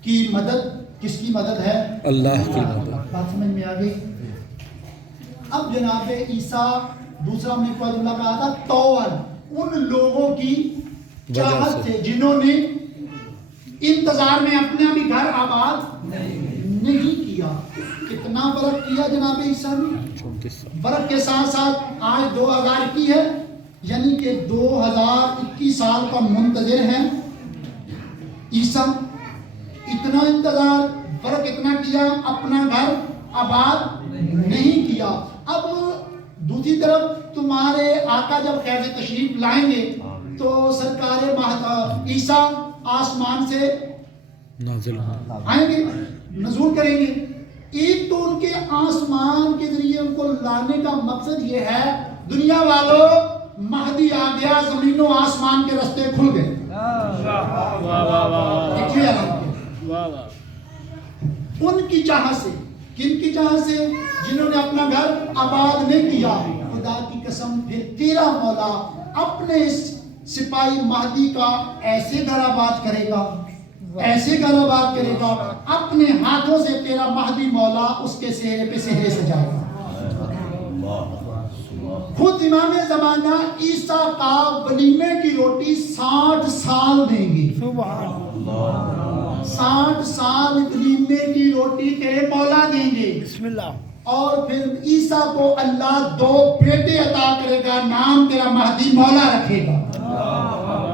کی مدد کس کی مدد ہے؟ اللہ کی مدد. بات سمجھ میں آ گئی. اب جناب عیسیٰ دوسرا ہم نے کوئی جملہ کہا تھا توان, ان لوگوں کی چاہت سے جنہوں نے انتظار میں اپنا بھی گھر آباد نہیں کیا. کتنا برق کیا جناب عیسیٰ نے؟ برق کے ساتھ ساتھ آج 2021 ہے, یعنی کہ 2021 سال کا منتظر ہے عیسیٰ. اتنا انتظار, برق اتنا کیا, اپنا گھر آباد نہیں کیا. اب دوسری طرف تمہارے آقا جب خیر سے تشریف لائیں گے تو سرکار عیسیٰ آسمان سے نازل آئیں گے, نزول کریں گے. ایک تو ان کے آسمان کے ذریعے ان کو لانے کا مقصد یہ ہے, دنیا والوں مہدی آ گیا, زمین و آسمان کے راستے کھل گئے. ان کی چاہت سے, کن کی چاہت سے؟ جنہوں نے اپنا گھر آباد نہیں کیا. خدا کی قسم پھر تیرا مولا اپنے سپاہی مہدی کا ایسے گھر آباد کرے گا, ایسے گھر آباد کرے گا, اپنے ہاتھوں سے تیرا مہدی مولا اس کے سہرے پہ سہرے سجائے گا. خود امام زمانہ عیسیٰ کا ولیمے کی روٹی 60 سال دیں گے. 60 سال ولیمے کی روٹی تیرے مولا دیں گے. بسم اللہ. اور پھر عیسیٰ کو اللہ 2 بیٹے عطا کرے گا, نام تیرا مہدی مولا رکھے گا.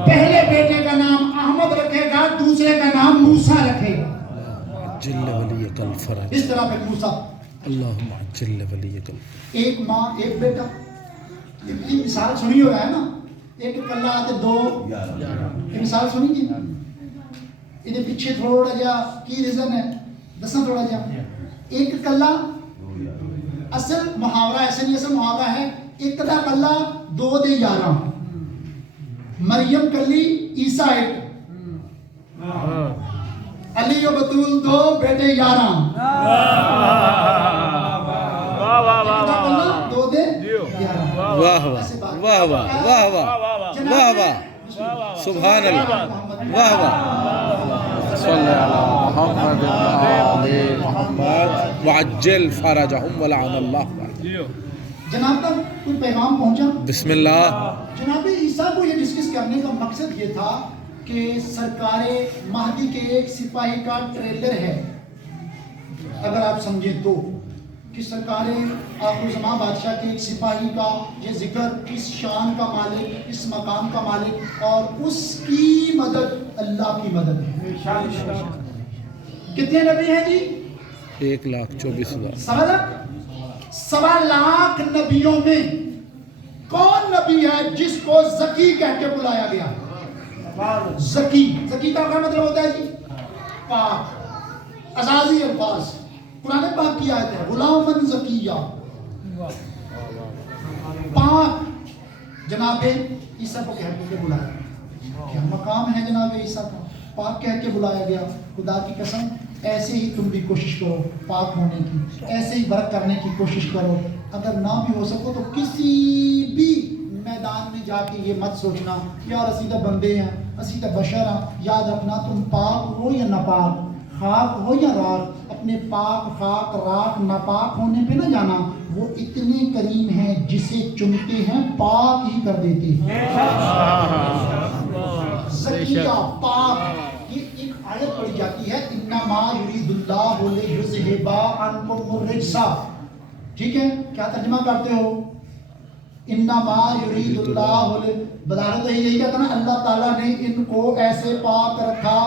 پہلے بیٹے کا نام احمد رکھے گا, دوسرے کا نام موسیٰ رکھے گا. جل ولیک الفرج. اس طرح پھر موسیٰ, اللہم جل ولیک الفرج. ایک ماں ایک بیٹا, یہ مثال سنی ہو رہا ہے نا, ایک کلہ آتے 2, یہ مثال سنی گی. انہیں پیچھے تھوڑا جا کی ریزن ہے, دسنا تھوڑا جا. ایک کلہ اصل محاورہ ایسے نہیں, اصل محاورہ ہے ایک کلہ 2 دے 11. مریم کلی, عیسیٰ 1, علی و بطول 2, بیٹے 11. واہ واہ واہ واہ واہ واہ واہ واہ, سبحان اللہ, واہ واہ. صلی علی محمد آل محمد وعجل فرجہم ولعن اللہ. جناب تک کوئی پیغام پہنچا؟ بسم اللہ. جناب عیسیٰ کو یہ ڈسکس کرنے کا مقصد یہ تھا کہ سرکار مہدی کے ایک سپاہی کا ٹریلر ہے, اگر آپ سمجھیں تو, کہ سرکار آخرالزماں بادشاہ کے ایک سپاہی کا یہ ذکر, اس شان کا مالک, اس مقام کا مالک, اور اس کی مدد اللہ کی مدد ہے. کتنے نبی ہیں جی؟ 1,24,000. 1.25 نبیوں میں کون نبی ہے جس کو زکی کہہ کے بلایا گیا؟ زکی, زکی کا کیا مطلب ہوتا ہے جی؟ پاک. عزازی الفاظ قرآن پاک کی آیت ہے, غلامن زکیہ, پاک. جناب عیسیٰ کو کہہ کے بلایا, کیا مقام ہے جناب عیسیٰ کا, پاک کہہ کے بلایا گیا. خدا کی قسم ایسے ہی تم بھی کوشش کرو پاک ہونے کی, ایسے ہی برق کرنے کی کوشش کرو. اگر نہ بھی ہو سکو تو کسی بھی میدان میں جا کے یہ مت سوچنا یار اسی تو بندے ہیں, اسی تو بشر ہیں. یاد رکھنا تم پاک ہو یا ناپاک, خاک ہو یا راک, اپنے پاک خاک راک ناپاک ہونے پہ نہ جانا. وہ اتنے کریم ہیں جسے چنتے ہیں پاک ہی کر دیتے ہیں. زکیہ پاک. یہ ایک آیت پڑھی جاتی ہے انما یرید اللہ لیذھب عنکم الرجس. ٹھیک ہے, کیا ترجمہ کرتے ہو؟ انما یرید اللہ, بظاہر تو یہی کہتا نا اللہ تعالیٰ نے ان کو ایسے پاک رکھا,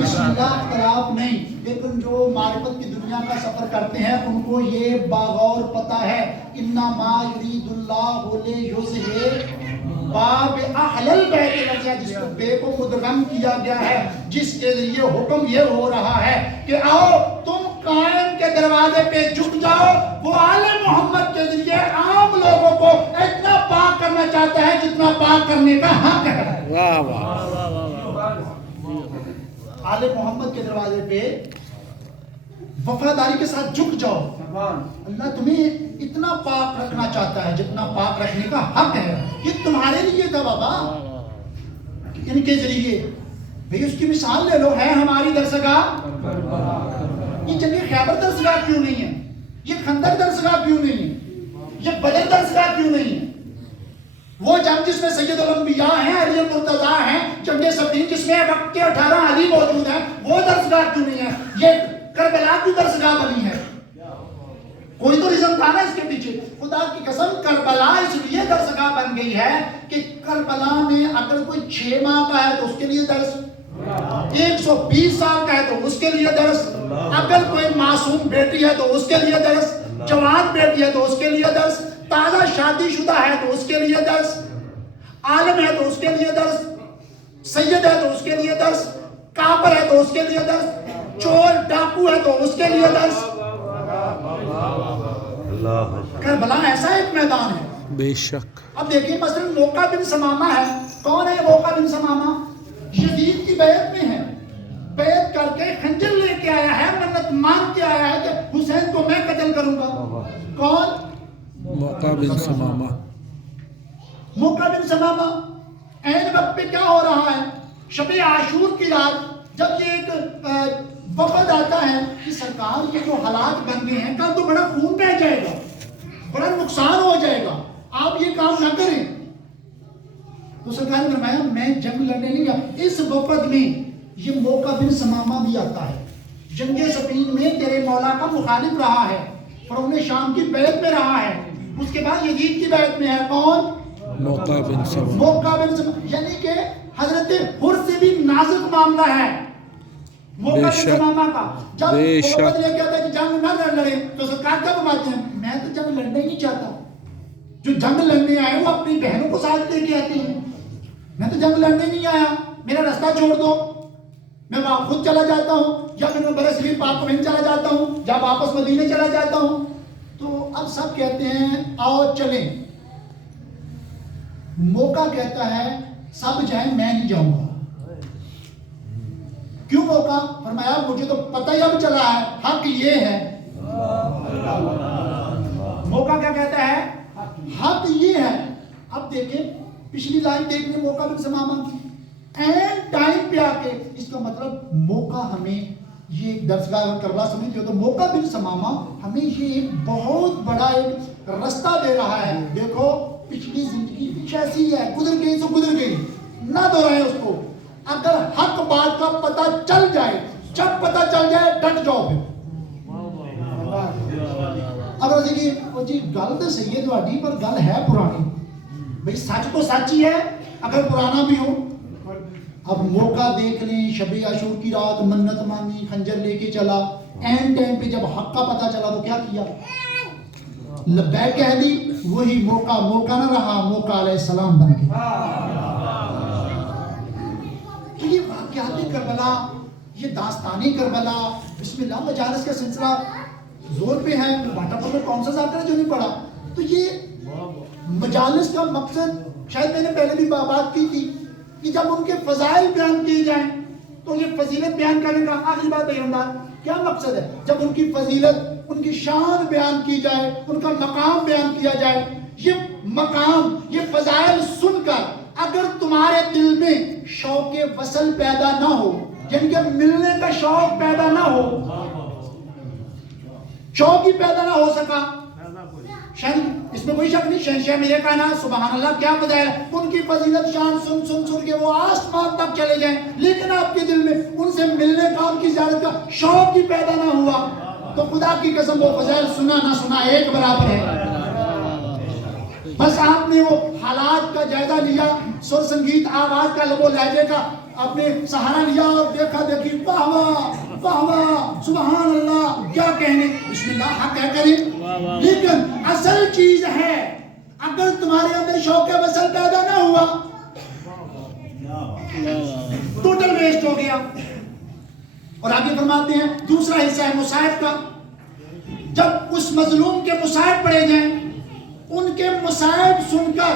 بسم اللہ اختلاف نہیں. لیکن جو معرفت کی دنیا کا سفر کرتے ہیں ان کو یہ باغور پتہ ہے انما یرید اللہ لیذھب باب اہل البیت لفظ جس کو بے کو مدغم کیا گیا ہے, جس کے ذریعے حکم یہ ہو رہا ہے کہ آؤ تم قائم کے دروازے پہ جھک جاؤ. وہ آل محمد کے ذریعے عام لوگوں کو اتنا پاک کرنا چاہتا ہے جتنا پاک کرنے کا حق ہے. واہ واہ, آل محمد کے دروازے پہ وفاداری کے ساتھ جھک جاؤ. اللہ تمہیں اتنا پاک رکھنا چاہتا ہے جتنا پاک رکھنے کا حق ہے. یہ تمہارے لیے تھا بابا, ان کے ذریعے. بھئی اس کی مثال لے لو, ہے ہماری درسگاہ. یہ جنگ خیبر درسگاہ کیوں نہیں ہے؟ یہ خندق درسگاہ کیوں نہیں ہے؟ یہ بدر درسگاہ کیوں نہیں ہے؟ وہ جنگ جس میں سید الانبیاء ہیں, علی المرتضیٰ ہیں, جنگ صفین جس میں وقت کے 18 علی موجود ہیں, وہ درسگاہ کیوں نہیں ہے؟ یہ کربلا کی درسگاہ بنی ہے. کوئی تو ریزن تھا نا اس کے پیچھے. خدا کی قسم کربلا اس لیے درسگاہ بن گئی ہے کہ کربلا میں اگر کوئی 6 ماہ کا ہے تو اس کے لیے درس, 120 سال کا ہے تو اس کے لیے درس, اگر کوئی معصوم بیٹی ہے تو اس کے لیے درس, جوان بیٹی ہے تو اس کے لیے درس, تازہ شادی شدہ ہے تو اس کے لیے درس, عالم ہے تو اس کے لیے درس, سید ہے تو اس کے لیے درس, کافر ہے تو اس کے لیے درس, چور ڈاکو ہے تو اس کے لیے درس. کربلا ایسا ایک میدان ہے. بے شک. اب دیکھیں مثلا موقع بن سمامہ ہے. کون ہے موقع بن سمامہ؟ یزید کی بیعت میں ہے. بیعت کر کے خنجر لے کے آیا ہے, منت مان کے آیا ہے کہ حسین کو میں قتل کروں گا. کون؟ موقع بن سمامہ. موقع بن سمامہ. این وقت پہ کیا ہو رہا ہے؟ شب عاشور کی رات جب یہ ایک وفد آتا ہے کہ سرکار یہ جو حالات بن گئے ہیں کل تو بڑا خون بہ جائے گا, بڑا نقصان ہو جائے گا, آپ یہ کام نہ کریں. تو سرکار نے فرمایا میں جنگ لڑنے نہیں گیا. اس وفد میں یہ موقع بن سمامہ بھی آتا ہے. جنگ صفین میں تیرے مولا کا مخالف رہا ہے, فرعون شام کی بیعت میں رہا ہے, اس کے بعد یزید کی بیعت میں ہے. کون؟ موقع بن سمامہ. موقع بن سمامہ, یعنی کہ حضرت حر سے بھی نازک معاملہ ہے موقع بن سمامہ کا. جب محمد نے کہا تھا کہ جنگ نہ لڑے تو سرکار کیا فرماتے ہیں؟ میں تو جنگ لڑنا ہی نہیں چاہتا. جو جنگ لڑنے آئے وہ اپنی بہنوں کو ساتھ لے کے آتے ہیں. میں تو جنگ لڑنے نہیں آیا, میرا راستہ چھوڑ دو, میں وہاں خود چلا جاتا ہوں, یا پھر میں برصغیر پاک میں چلا جاتا ہوں, یا واپس مدینے چلا جاتا ہوں. تو اب سب کہتے ہیں آؤ چلیں. موقع کہتا ہے سب جائیں میں نہیں جاؤں گا. کیوں موقع؟ فرمایا مجھے تو پتہ ہی اب چلا ہے حق یہ ہے. موقع کیا کہتا ہے؟ حق یہ ہے. اب دیکھیں پچھلی لائن دیکھنے موقع بن سمامہ کی, این ٹائم پہ آ کے, اس کا مطلب موقع ہمیں یہ ایک درسگاہ کربلا سمجھتے ہو تو موقع بن سمامہ ہمیں یہ ایک بہت بڑا ایک رستہ دے رہا ہے. دیکھو پچھلی زندگی کچھ ایسی ہے, گزر گئی تو گزر گئی, نہ دہرائیں اس کو. اگر حق بات کا پتہ چل جائے, جب پتہ چل جائے ڈٹ جاؤ. پھر اگر دیکھیے جی گل تو صحیح ہے تہاڈی پر گل ہے پرانی, بھئی سچ تو سچ ہی ہے اگر پرانا بھی ہو. اب موقع دیکھ لیں, شب عاشور کی رات منت مانگی, خنجر لے کے چلا, این ٹائم پہ جب حق کا پتہ چلا تو کیا کیا؟ لبیک کہہ دی. وہی موقع نہ رہا, موقع علیہ السلام بن گیا. تو یہ واقعات کربلا, یہ داستانی کربلا, بسم اللہ مجالس کا سلسلہ زور پہ ہے. باٹا پر میں کون سا ذاکر ہے جو نہیں پڑھا. تو یہ مجالس کا مقصد شاید میں نے پہلے بھی بات کی تھی کہ جب ان کے فضائل بیان کیے جائیں تو یہ فضیلت بیان کرنے کا آخری بات بیاندار کیا مقصد ہے؟ جب ان کی فضیلت, ان کی شان بیان کی جائے, ان کا مقام بیان کیا جائے. یہ مقام, یہ فضائل سن کر اگر تمہارے دل میں شوق وصل پیدا نہ ہو, جن کے ملنے کا شوق پیدا نہ ہو, شوق ہی پیدا نہ ہو سکا, اس میں کوئی شک نہیں، شہنشاہ میرے کائنات سبحان اللہ کیا پتہ ہے، ان کی فضیلت شان سن کے وہ آسمان تک چلے جائیں، لیکن آپ کے دل میں ان سے ملنے کا، ان کی زیارت کا شوق ہی پیدا نہ ہوا، تو خدا کی قسم وہ فضائل سنا نہ سنا ایک برابر ہے۔ بس آپ نے وہ حالات کا جائزہ لیا، سر سنگیت آواز کا لب و لہجے کا آپ نے سہارا لیا اور دیکھا دیکھی، واہ واہ واہ واہ سبحان اللہ، کیا کہنے، بسم اللہ حق ہے کریں، لیکن اصل چیز ہے اگر تمہارے اندر شوق وصل پیدا نہ ہوا ٹوٹل ویسٹ ہو گیا۔ اور آگے فرماتے ہیں دوسرا حصہ ہے مصائب کا، جب اس مظلوم کے مصائب پڑے جائیں، ان کے مصائب سن کر،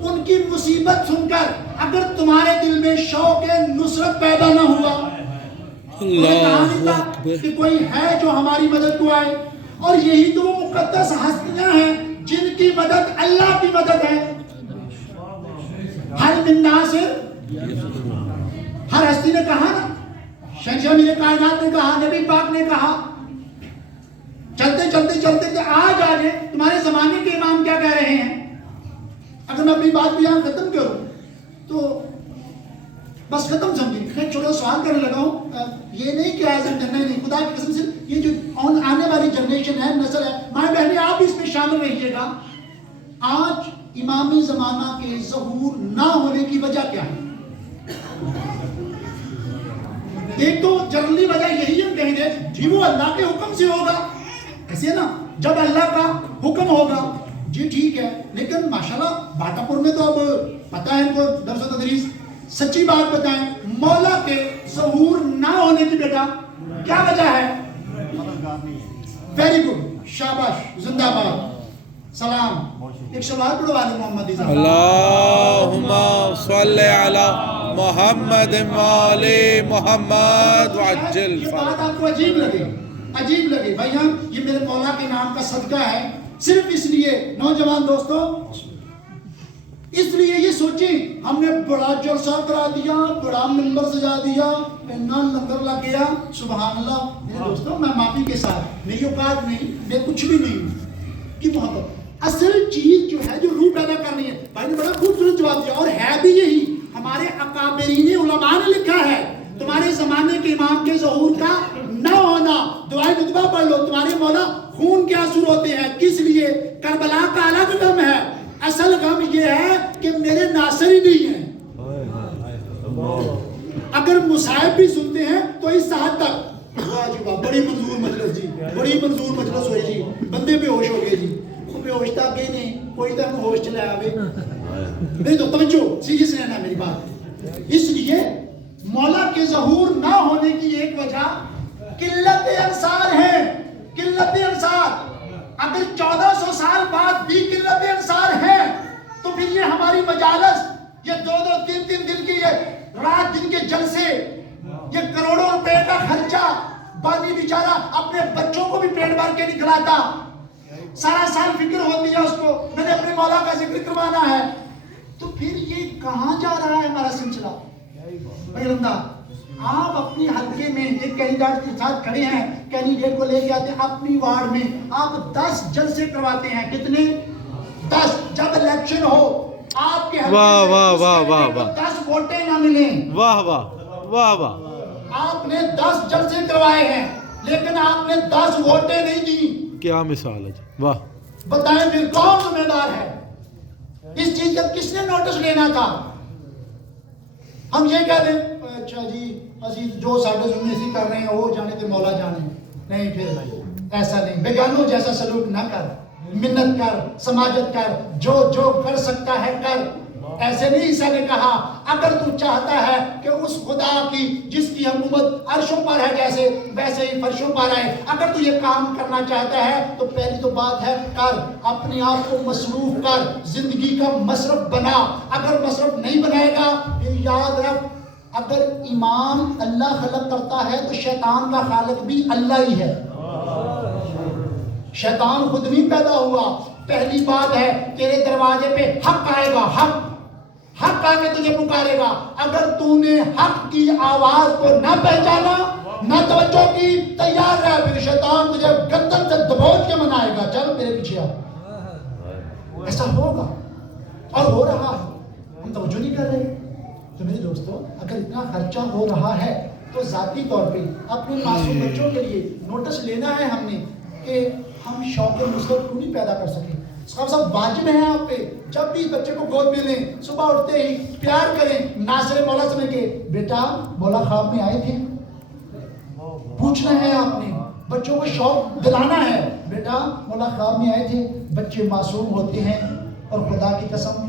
ان کی مصیبت سن کر اگر تمہارے دل میں شوق نصرت پیدا نہ ہوا، کہ کوئی ہے جو ہماری مدد کو آئے، اور یہی تو وہ مقدس ہستیاں ہیں جن کی مدد اللہ کی مدد ہے۔ ہر من ناصر، ہر ہستی نے کہا نا، شہنشاہ میرے کائنات نے کہا، نبی پاک نے کہا، چلتے چلتے چلتے آج آگے تمہارے زمانے کے امام کیا کہہ رہے ہیں۔ اگر میں اپنی بات بیان ختم کروں تو بس ختم سمجھیں، میں چھوٹا سوال کرنے لگا ہوں، یہ نہیں کہ اعظم جنہیں نہیں، خدا کی قسم سے یہ جو آنے والی جنریشن ہے، نسل ہے، مائیں بہنیں آپ اس میں شامل رہیے گا، آج امام زمانہ کے ظہور نہ ہونے کی وجہ کیا ہے؟ ایک تو جنرلی وجہ یہی ہم کہیں گے جی وہ اللہ کے حکم سے ہوگا، ایسے نا جب اللہ کا حکم ہوگا جی ٹھیک ہے، لیکن ماشاءاللہ باٹا پور میں تو اب پتہ ہے ان کو درس و تدریس، سچی بات بتائیں مولا کے ظہور نہ ہونے کی بیٹا کیا وجہ ہے؟ ویری گڈ، شاباش، زندہ باد، سلام۔ ایک سوال پڑھو والے محمد صاحب، اللہم صلی علی محمد وآل محمد وعجل یہ بات آپ کو عجیب لگے بھائی، ہم یہ میرے مولا کے نام کا صدقہ ہے، صرف اس لیے نوجوان دوستوں، اس لیے یہ سوچیں ہم نے بڑا جلسہ کرا دیا، بڑا منبر سجا دیا، اتنا لنگر لگ گیا، سبحان اللہ۔ میرے دوستوں میں معافی کے ساتھ، میری اوقات نہیں، میں کچھ بھی نہیں ہوں کی محبت، اصل چیز جو ہے جو روح پیدا کرنی ہے، بھائی نے بڑا خوبصورت جواب دیا، اور ہے بھی یہی، ہمارے اکابرین علماء نے لکھا ہے، تمہارے زمانے کے امام کے ظہور کا نہ ہونا، دعائے نتبہ پڑھ لو، تمہارے مولا خون کے آنسو روتے ہیں، کس لیے؟ کربلا کا الگ غم ہے، اصل غم یہ ہے کہ میرے ناصر ہی نہیں ہیں۔ اگر مصائب بھی سنتے ہیں تو اس حد تک، واہ جی واہ، بڑی منظور مجلس جی، بڑی منظور مجلس ہوئی جی، بندے بے ہوش ہو گئے جی، وہ بے ہوش تھا کہ نہیں، کوئی تو ہم ہوش چلے آوے، میری تو توجہ سیریس رہنا میری بات۔ اس لیے مولا کے ظہور نہ ہونے کی ایک وجہ قلت انصار ہے، قلت انصار۔ اگر 1400 سال بعد بھی قلت انصار ہے تو پھر یہ ہماری مجالس، یہ 2-2 3-3 دن کی یہ رات دن کے جلسے، یہ کروڑوں روپے کا خرچہ، بانی بیچارہ اپنے بچوں کو بھی پیٹ بھر کے نکلاتا، سارا سال فکر ہوتی ہے اس کو میں نے اپنے مولا کا ذکر کروانا ہے، تو پھر یہ کہاں جا رہا ہے ہمارا سلسلہ؟ بھائی آپ اپنی حلقے میں ایک کینڈیڈیٹ کے ساتھ کھڑے ہیں، کینڈیڈیٹ کو لے کے آتے ہیں اپنی وارڈ میں، آپ 10 جلسے کرواتے ہیں، کتنے؟ 10۔ جب الیکشن ہو آپ کے حلقے میں 10 ووٹیں نہ ملیں، واہ واہ واہ واہ، آپ نے 10 جلسے کروائے ہیں لیکن آپ نے 10 ووٹیں نہیں دی، کیا مثال ہے جی، واہ۔ بتائیں پھر کون ذمہ دار ہے؟ اس چیز کا کس نے نوٹس لینا تھا؟ ہم یہ کہہ دیں اچھا جی اسی جو ساڈے ذمہ اسی کر رہے ہیں وہ جانے تے مولا جانے، نہیں پھر بھائی ایسا نہیں، بیگانوں جیسا سلوک نہ کر، منت کر، سماجت کر، جو جو کر سکتا ہے کر۔ ایسے نہیں عیسیٰ نے کہا اگر تو چاہتا ہے کہ اس خدا کی جس کی حکومت عرشوں پر ہے جیسے ویسے ہی فرشوں پر ہے، اگر تو یہ کام کرنا چاہتا ہے تو پہلی تو بات ہے کر، اپنے آپ کو مصروف کر، زندگی کا مصرف بنا۔ اگر مصرف نہیں بنائے گا پھر یاد رکھ، اگر امام اللہ خلق کرتا ہے تو شیطان کا خالق بھی اللہ ہی ہے، شیطان خود نہیں پیدا ہوا۔ پہلی بات ہے تیرے دروازے پہ حق آئے گا، حق آ کے تجھے پکارے گا، اگر تو نے حق کی آواز کو نہ پہچانا، نہ توجہ کی، تیار رہ، پھر شیطان تجھے گردن سے دبوچ کے منائے گا، چل میرے پیچھے آ۔ ہو رہا ہے, ہم توجہ نہیں کر رہے. تو میرے دوستو, اگر اتنا خرچہ ہو رہا ہے تو ذاتی طور پہ اپنے معصوم بچوں کے لیے نوٹس لینا ہے ہم نے کہ ہم شوق مثبت کیوں نہیں پیدا کر سکیں. صاحب واجب ہے آپ پہ, جب بھی بچے کو گود میں لیں, صبح اٹھتے ہی پیار کریں, ناصر مولا سمجھ کے بیٹا مولا خواب میں آئے تھے, پوچھنا ہے آپ نے. بچوں کو شوق دلانا ہے, بیٹا مولا خواب میں آئے تھے. بچے معصوم ہوتے ہیں اور خدا کی قسم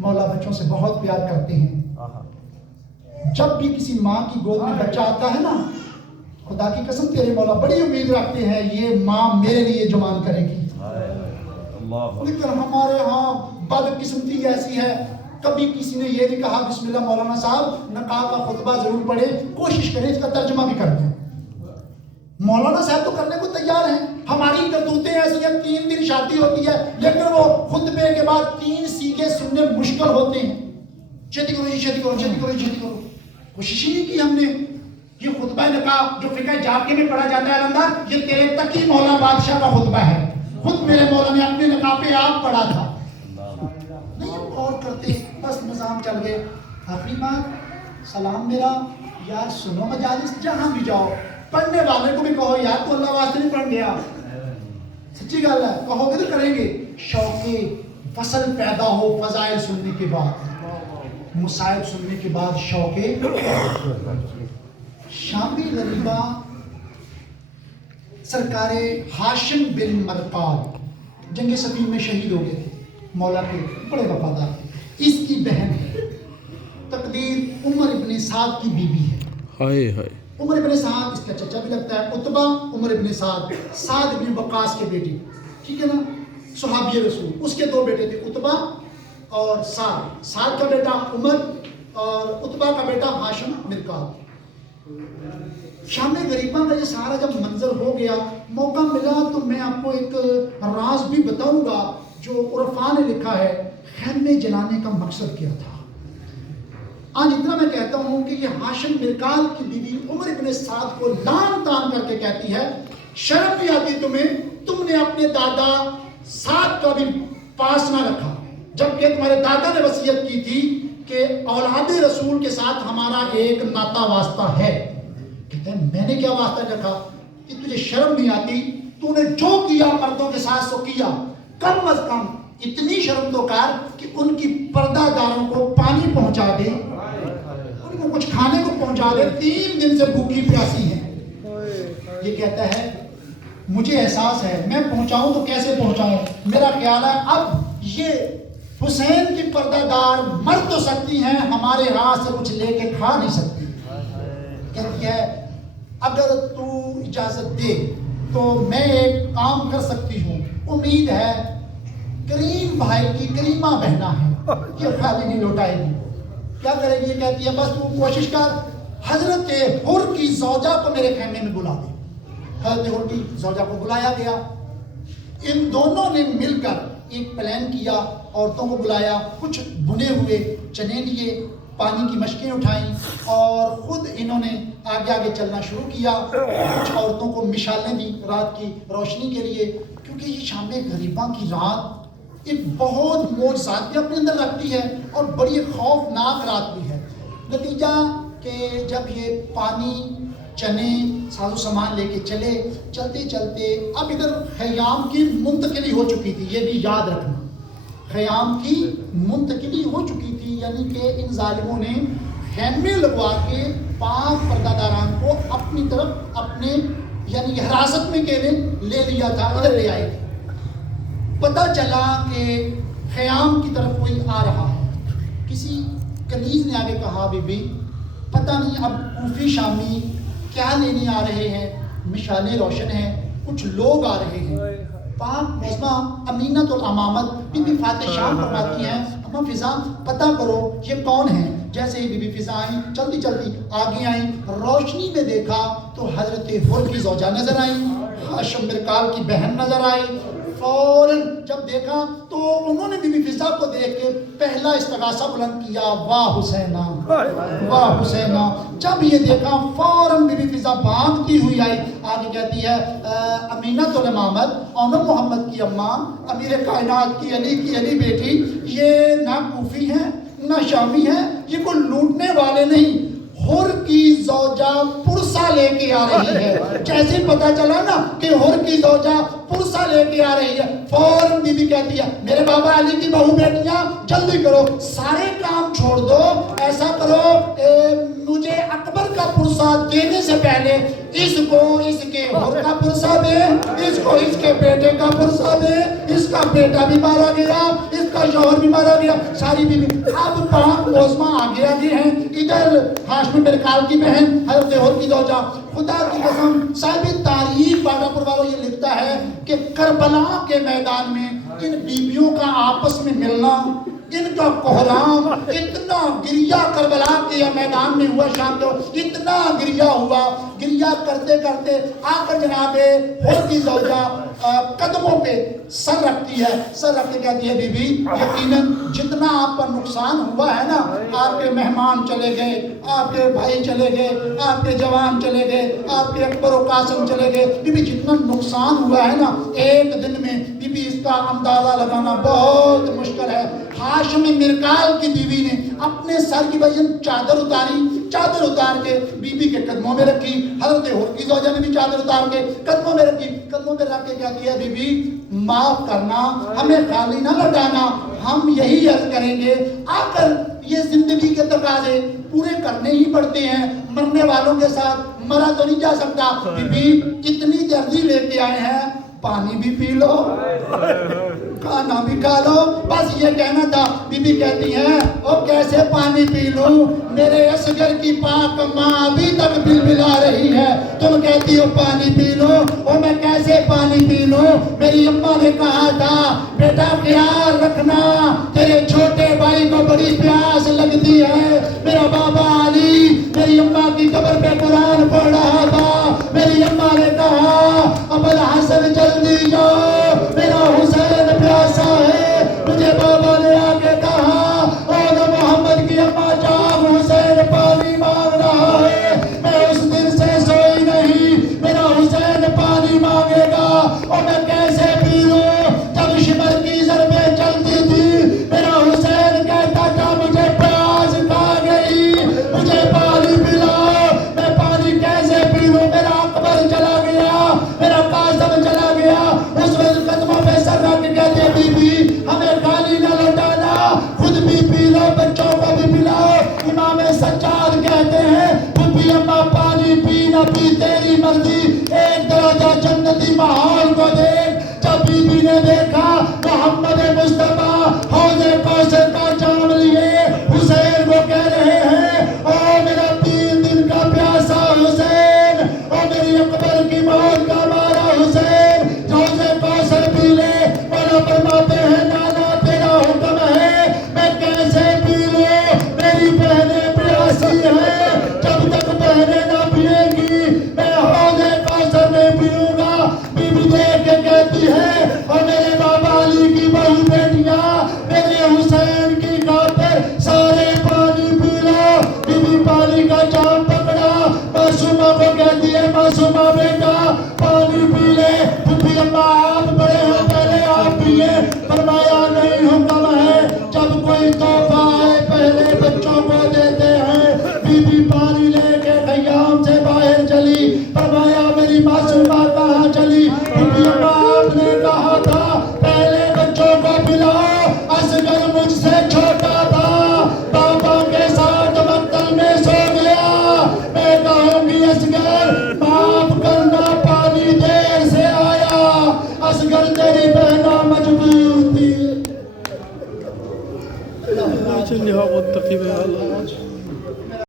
مولا بچوں سے بہت پیار کرتے ہیں. جب بھی کسی ماں کی گود میں بچہ آتا ہے نا, خدا کی قسم تیرے مولا بڑی امید رکھتے ہیں یہ ماں میرے لیے جوان کرے گی. لیکن ہمارے ہاں بدقسمتی ایسی ہے, کبھی کسی نے یہ نہیں کہا بسم اللہ مولانا صاحب نکاح کا خطبہ ضرور پڑھے, کوشش کریں اس کا ترجمہ بھی کر دیں. مولانا صاحب تو کرنے کو تیار ہیں, ہماری کرتوتیں ایسی ہیں 3 دن شادی ہوتی ہے لیکن وہ خطبے کے بعد 3 سیغے سننے مشکل ہوتے ہیں. چھتی کرو جی, چھتی کرو, چھتی کرو, چھتی کرو. کوشش ہی نہیں کی ہم نے. یہ خطبہ نکاح جو فقہ جابکے میں پڑھا جاتا ہے علمدار, یہ تیرے تک ہی مولا بادشاہ کا خطبہ ہے. خود میرے مولا نے اپنے نکاح پہ آپ پڑھا تھا. نہیں اور کرتے, بس نظام چل گئے. آخری بات سلام میرا, یار سنو مجالس جہاں بھی جاؤ, پڑھنے والے کو بھی کہو یار تو اللہ واسطے نہیں پڑھ گیا. سچی گل ہے, کہو گے تو کریں گے. شوق فصل پیدا ہو فضائل سننے کے بعد, مصائب سننے کے بعد شوق. شامی غریبہ سرکار ہاشم بن مرقاد جنگ صفین میں شہید ہو گئے تھے, مولا کے بڑے وفادار تھے. اس کی بہن تقدیر عمر ابن سعد کی بیوی ہے. ہائے ہائے. عمر ابن سعد اس کا چچا بھی لگتا ہے, عتبہ عمر ابن سعد, سعد ابن وقاص کے بیٹے, ٹھیک ہے نا, صحابی رسول. اس کے 2 بیٹے تھے, عتبہ اور سعد. سعد کا بیٹا عمر اور عتبہ کا بیٹا ہاشم مرقاد. شام غریبہ کا یہ سارا جب منظر ہو گیا, موقع ملا تو میں آپ کو ایک راز بھی بتاؤں گا جو عرفاء نے لکھا ہے. خیمے جلانے کا مقصد کیا تھا؟ آج اتنا میں کہتا ہوں کہ یہ ہاشم مرقاد کی بیوی عمر ابن سعد کو لان تان کر کے کہتی ہے شرم نہیں آتی تمہیں, تم نے اپنے دادا سعد کا بھی پاس نہ رکھا, جبکہ تمہارے دادا نے وصیت کی تھی کہ اولاد رسول کے ساتھ ہمارا ایک ناتا واسطہ ہے. کہتے ہیں میں نے کیا واسطہ رکھا, کہ تجھے شرم نہیں آتی, تو نے جو کیا مردوں کے ساتھ سو کیا, کم از کم اتنی شرم تو کر کہ ان کی پردہ داروں کو پانی پہنچا دے, ان کو کچھ کھانے کو پہنچا دے, 3 دن سے بھوکی پیاسی ہیں. یہ کہتا ہے مجھے احساس ہے میں پہنچاؤں تو کیسے پہنچاؤں, میرا خیال ہے اب یہ حسین کی پردہ دار مر تو سکتی ہیں, ہمارے ہاتھ سے کچھ لے کے کھا نہیں سکتی. کہتی ہے اگر تو اجازت دے تو میں ایک کام کر سکتی ہوں, امید ہے کریم بھائی کی کریمہ بہنا ہے, یہ خالی نہیں لوٹائے گی. کیا کرے گی؟ یہ کہتی ہے بس تو کوشش کر حضرت حر کی زوجہ کو میرے خیمے میں بلا دے. حضرت حر کی زوجہ کو بلایا گیا. ان دونوں نے مل کر ایک پلان کیا, عورتوں کو بلایا, کچھ بنے ہوئے چنے لیے, پانی کی مشکیں اٹھائیں اور خود انہوں نے آگے آگے چلنا شروع کیا. کچھ عورتوں کو مشالیں دی رات کی روشنی کے لیے, کیونکہ یہ شام غریبہ کی رات ایک بہت معجزات بھی اپنے اندر رکھتی ہے اور بڑی خوفناک رات بھی ہے. نتیجہ کہ جب یہ پانی چنے ساز و سامان لے کے چلے, چلتے چلتے اب ادھر خیام کی منتقلی ہو چکی تھی, یہ بھی یاد رکھنا, خیام کی منتقلی ہو چکی تھی, یعنی کہ ان ظالموں نے خیمے لگوا کے پاک پردہ داران کو اپنی طرف اپنے یعنی حراست میں کہنے لے لیا تھا, ادھر لے آئے تھے. پتہ چلا کہ خیام کی طرف کوئی آ رہا ہے. کسی کنیز نے آگے کہا بی بی پتہ نہیں اب کوفی شامی کیا لینے آ رہے ہیں, مشالیں روشن ہیں, کچھ لوگ آ رہے ہیں. پاک موسمہ امینت الامامت بی بی فاتح شام فرماتی ہیں اما فضا پتہ کرو یہ کون ہیں. جیسے ہی بی بی فضا آئیں جلدی جلدی آگے آئیں, روشنی میں دیکھا تو حضرت حر کی زوجہ نظر آئیں, ہاشم مرقاد کی بہن نظر آئی, فوراً جب دیکھا تو انہوں نے بی بی فضا کو دیکھ کے پہلا استغاثہ بلند کیا، واہ حسینہ واہ حسینہ۔ جب یہ دیکھا فوراً بی بی فضا بھاگتی ہوئی آئی، آگے کہتی ہے امینۃ الامامت اونم محمد کی اماں، امیر کائنات کی علی بیٹی، یہ نہ کوفی ہیں نہ شامی ہیں، یہ کوئی لوٹنے والے نہیں، حر کی زوجہ پرسہ لے کے آ رہی ہے۔ جیسے پتہ چلا نا کہ حر کی زوجہ پرسہ لے کے آ رہی ہے، فوراً بی بی کہتی ہے میرے بابا علی کی بہو بیٹیاں جلدی کرو، سارے کام چھوڑ دو، ایسا کرو مجھے اکبر کا پرسہ دینے سے پہلے اس کو اس کے حر کا پرسہ دے، اس کو اس کے بیٹے کا پرسہ دے، اس کا بیٹا بھی مارا گیا، اس کا شوہر بھی مارا گیا، ساری بی بی۔ اب پاک موزمہ آگے ہیں، ادھر ہاشمی برکال کی بہن حضرت حر کی زوجہ، خدا کی قسم صاحب تاریخ باغا پور والوں یہ لکھتا ہے کہ کربلا کے میدان میں ان بیویوں کا آپس میں ملنا، ان کا کوہرام، اتنا گریہ کربلا کے میدان میں ہوا، شام کو اتنا گریہ ہوا، گریہ کرتے کرتے آ کر جناب حر کی زوجہ قدموں پہ سر رکھتی ہے، سر رکھ کے کہتی ہے بی بی یقیناً جتنا آپ کا نقصان ہوا ہے نا، آپ کے مہمان چلے گئے، آپ کے بھائی چلے گئے، آپ کے جوان چلے گئے، آپ کے اکبر و قاسم چلے گئے، بی بی جتنا نقصان ہوا ہے نا ایک دن میں بی بی اس کا اندازہ لگانا بہت مشکل ہے۔ ہاشم مرکال کی بیوی نے اپنے سر کی وجہ چادر اتاری، چادر اتار کے بی بی کے قدموں میں رکھی، حضرت حر کی زوجہ نے بھی چادر اتار کے قدموں میں رکھی، قدموں میں رکھ کے کیا کیا بی بی معاف کرنا، ہمیں خالی نہ لٹانا، ہم یہی عرض کریں گے آ کر یہ زندگی کے تقاضے پورے کرنے ہی پڑتے ہیں، مرنے والوں کے ساتھ مرا تو نہیں جا سکتا، بی بی کتنی جلدی لے کے آئے ہیں، پانی بھی پی لو، کھانا بھی کھا لو، بس یہ کہنا تھا۔ بی بی کہتی ہیں او کیسے پانی پی لوں، میرے اصغر کی پاک ماں ابھی تک بلبلا رہی ہے، تم کہتی ہو پانی پی لو، او میں کیسے پانی پی لوں، میری اماں نے کہا تھا بیٹا خیال رکھنا تیرے چھوٹے بھائی کو بڑی پیاس لگتی ہے، میرا بابا علی میری اماں کی قبر پہ قرآن پڑھ رہا تھا، میری اماں نے کہا اب الحسن جلدی جاؤ میرا حسین پیاسا ہے، مجھے بابا نے آ کے کہا اور محمد کی اماں جان حسین پانی مانگ رہا ہے، میں اس دن سے سوئی نہیں، میرا حسین پانی مانگے گا، اور میں کیسے پی لوں، جب شمر کی ضربیں چلتی تھی میرا حسین کہتا تھا مجھے پیاس کھا گئی، مجھے پانی پلاؤ، میں پانی کیسے پی لوں، میرا اکبر چلا گیا، میرا قاسم چلا گیا، اس وقت قدموں پہ سر رکھ کے کہتے بی بی ہمیں خالی نہ لوٹانا، خود بھی پی لو بچوں کو بھی پلاؤ۔ امام سجاد کہتے ہیں بی اماں پانی پی نہ پی تیری مرضی، ایک درجہ جنتی ماحول کو دیکھ، جب بی بی نے دیکھا محمد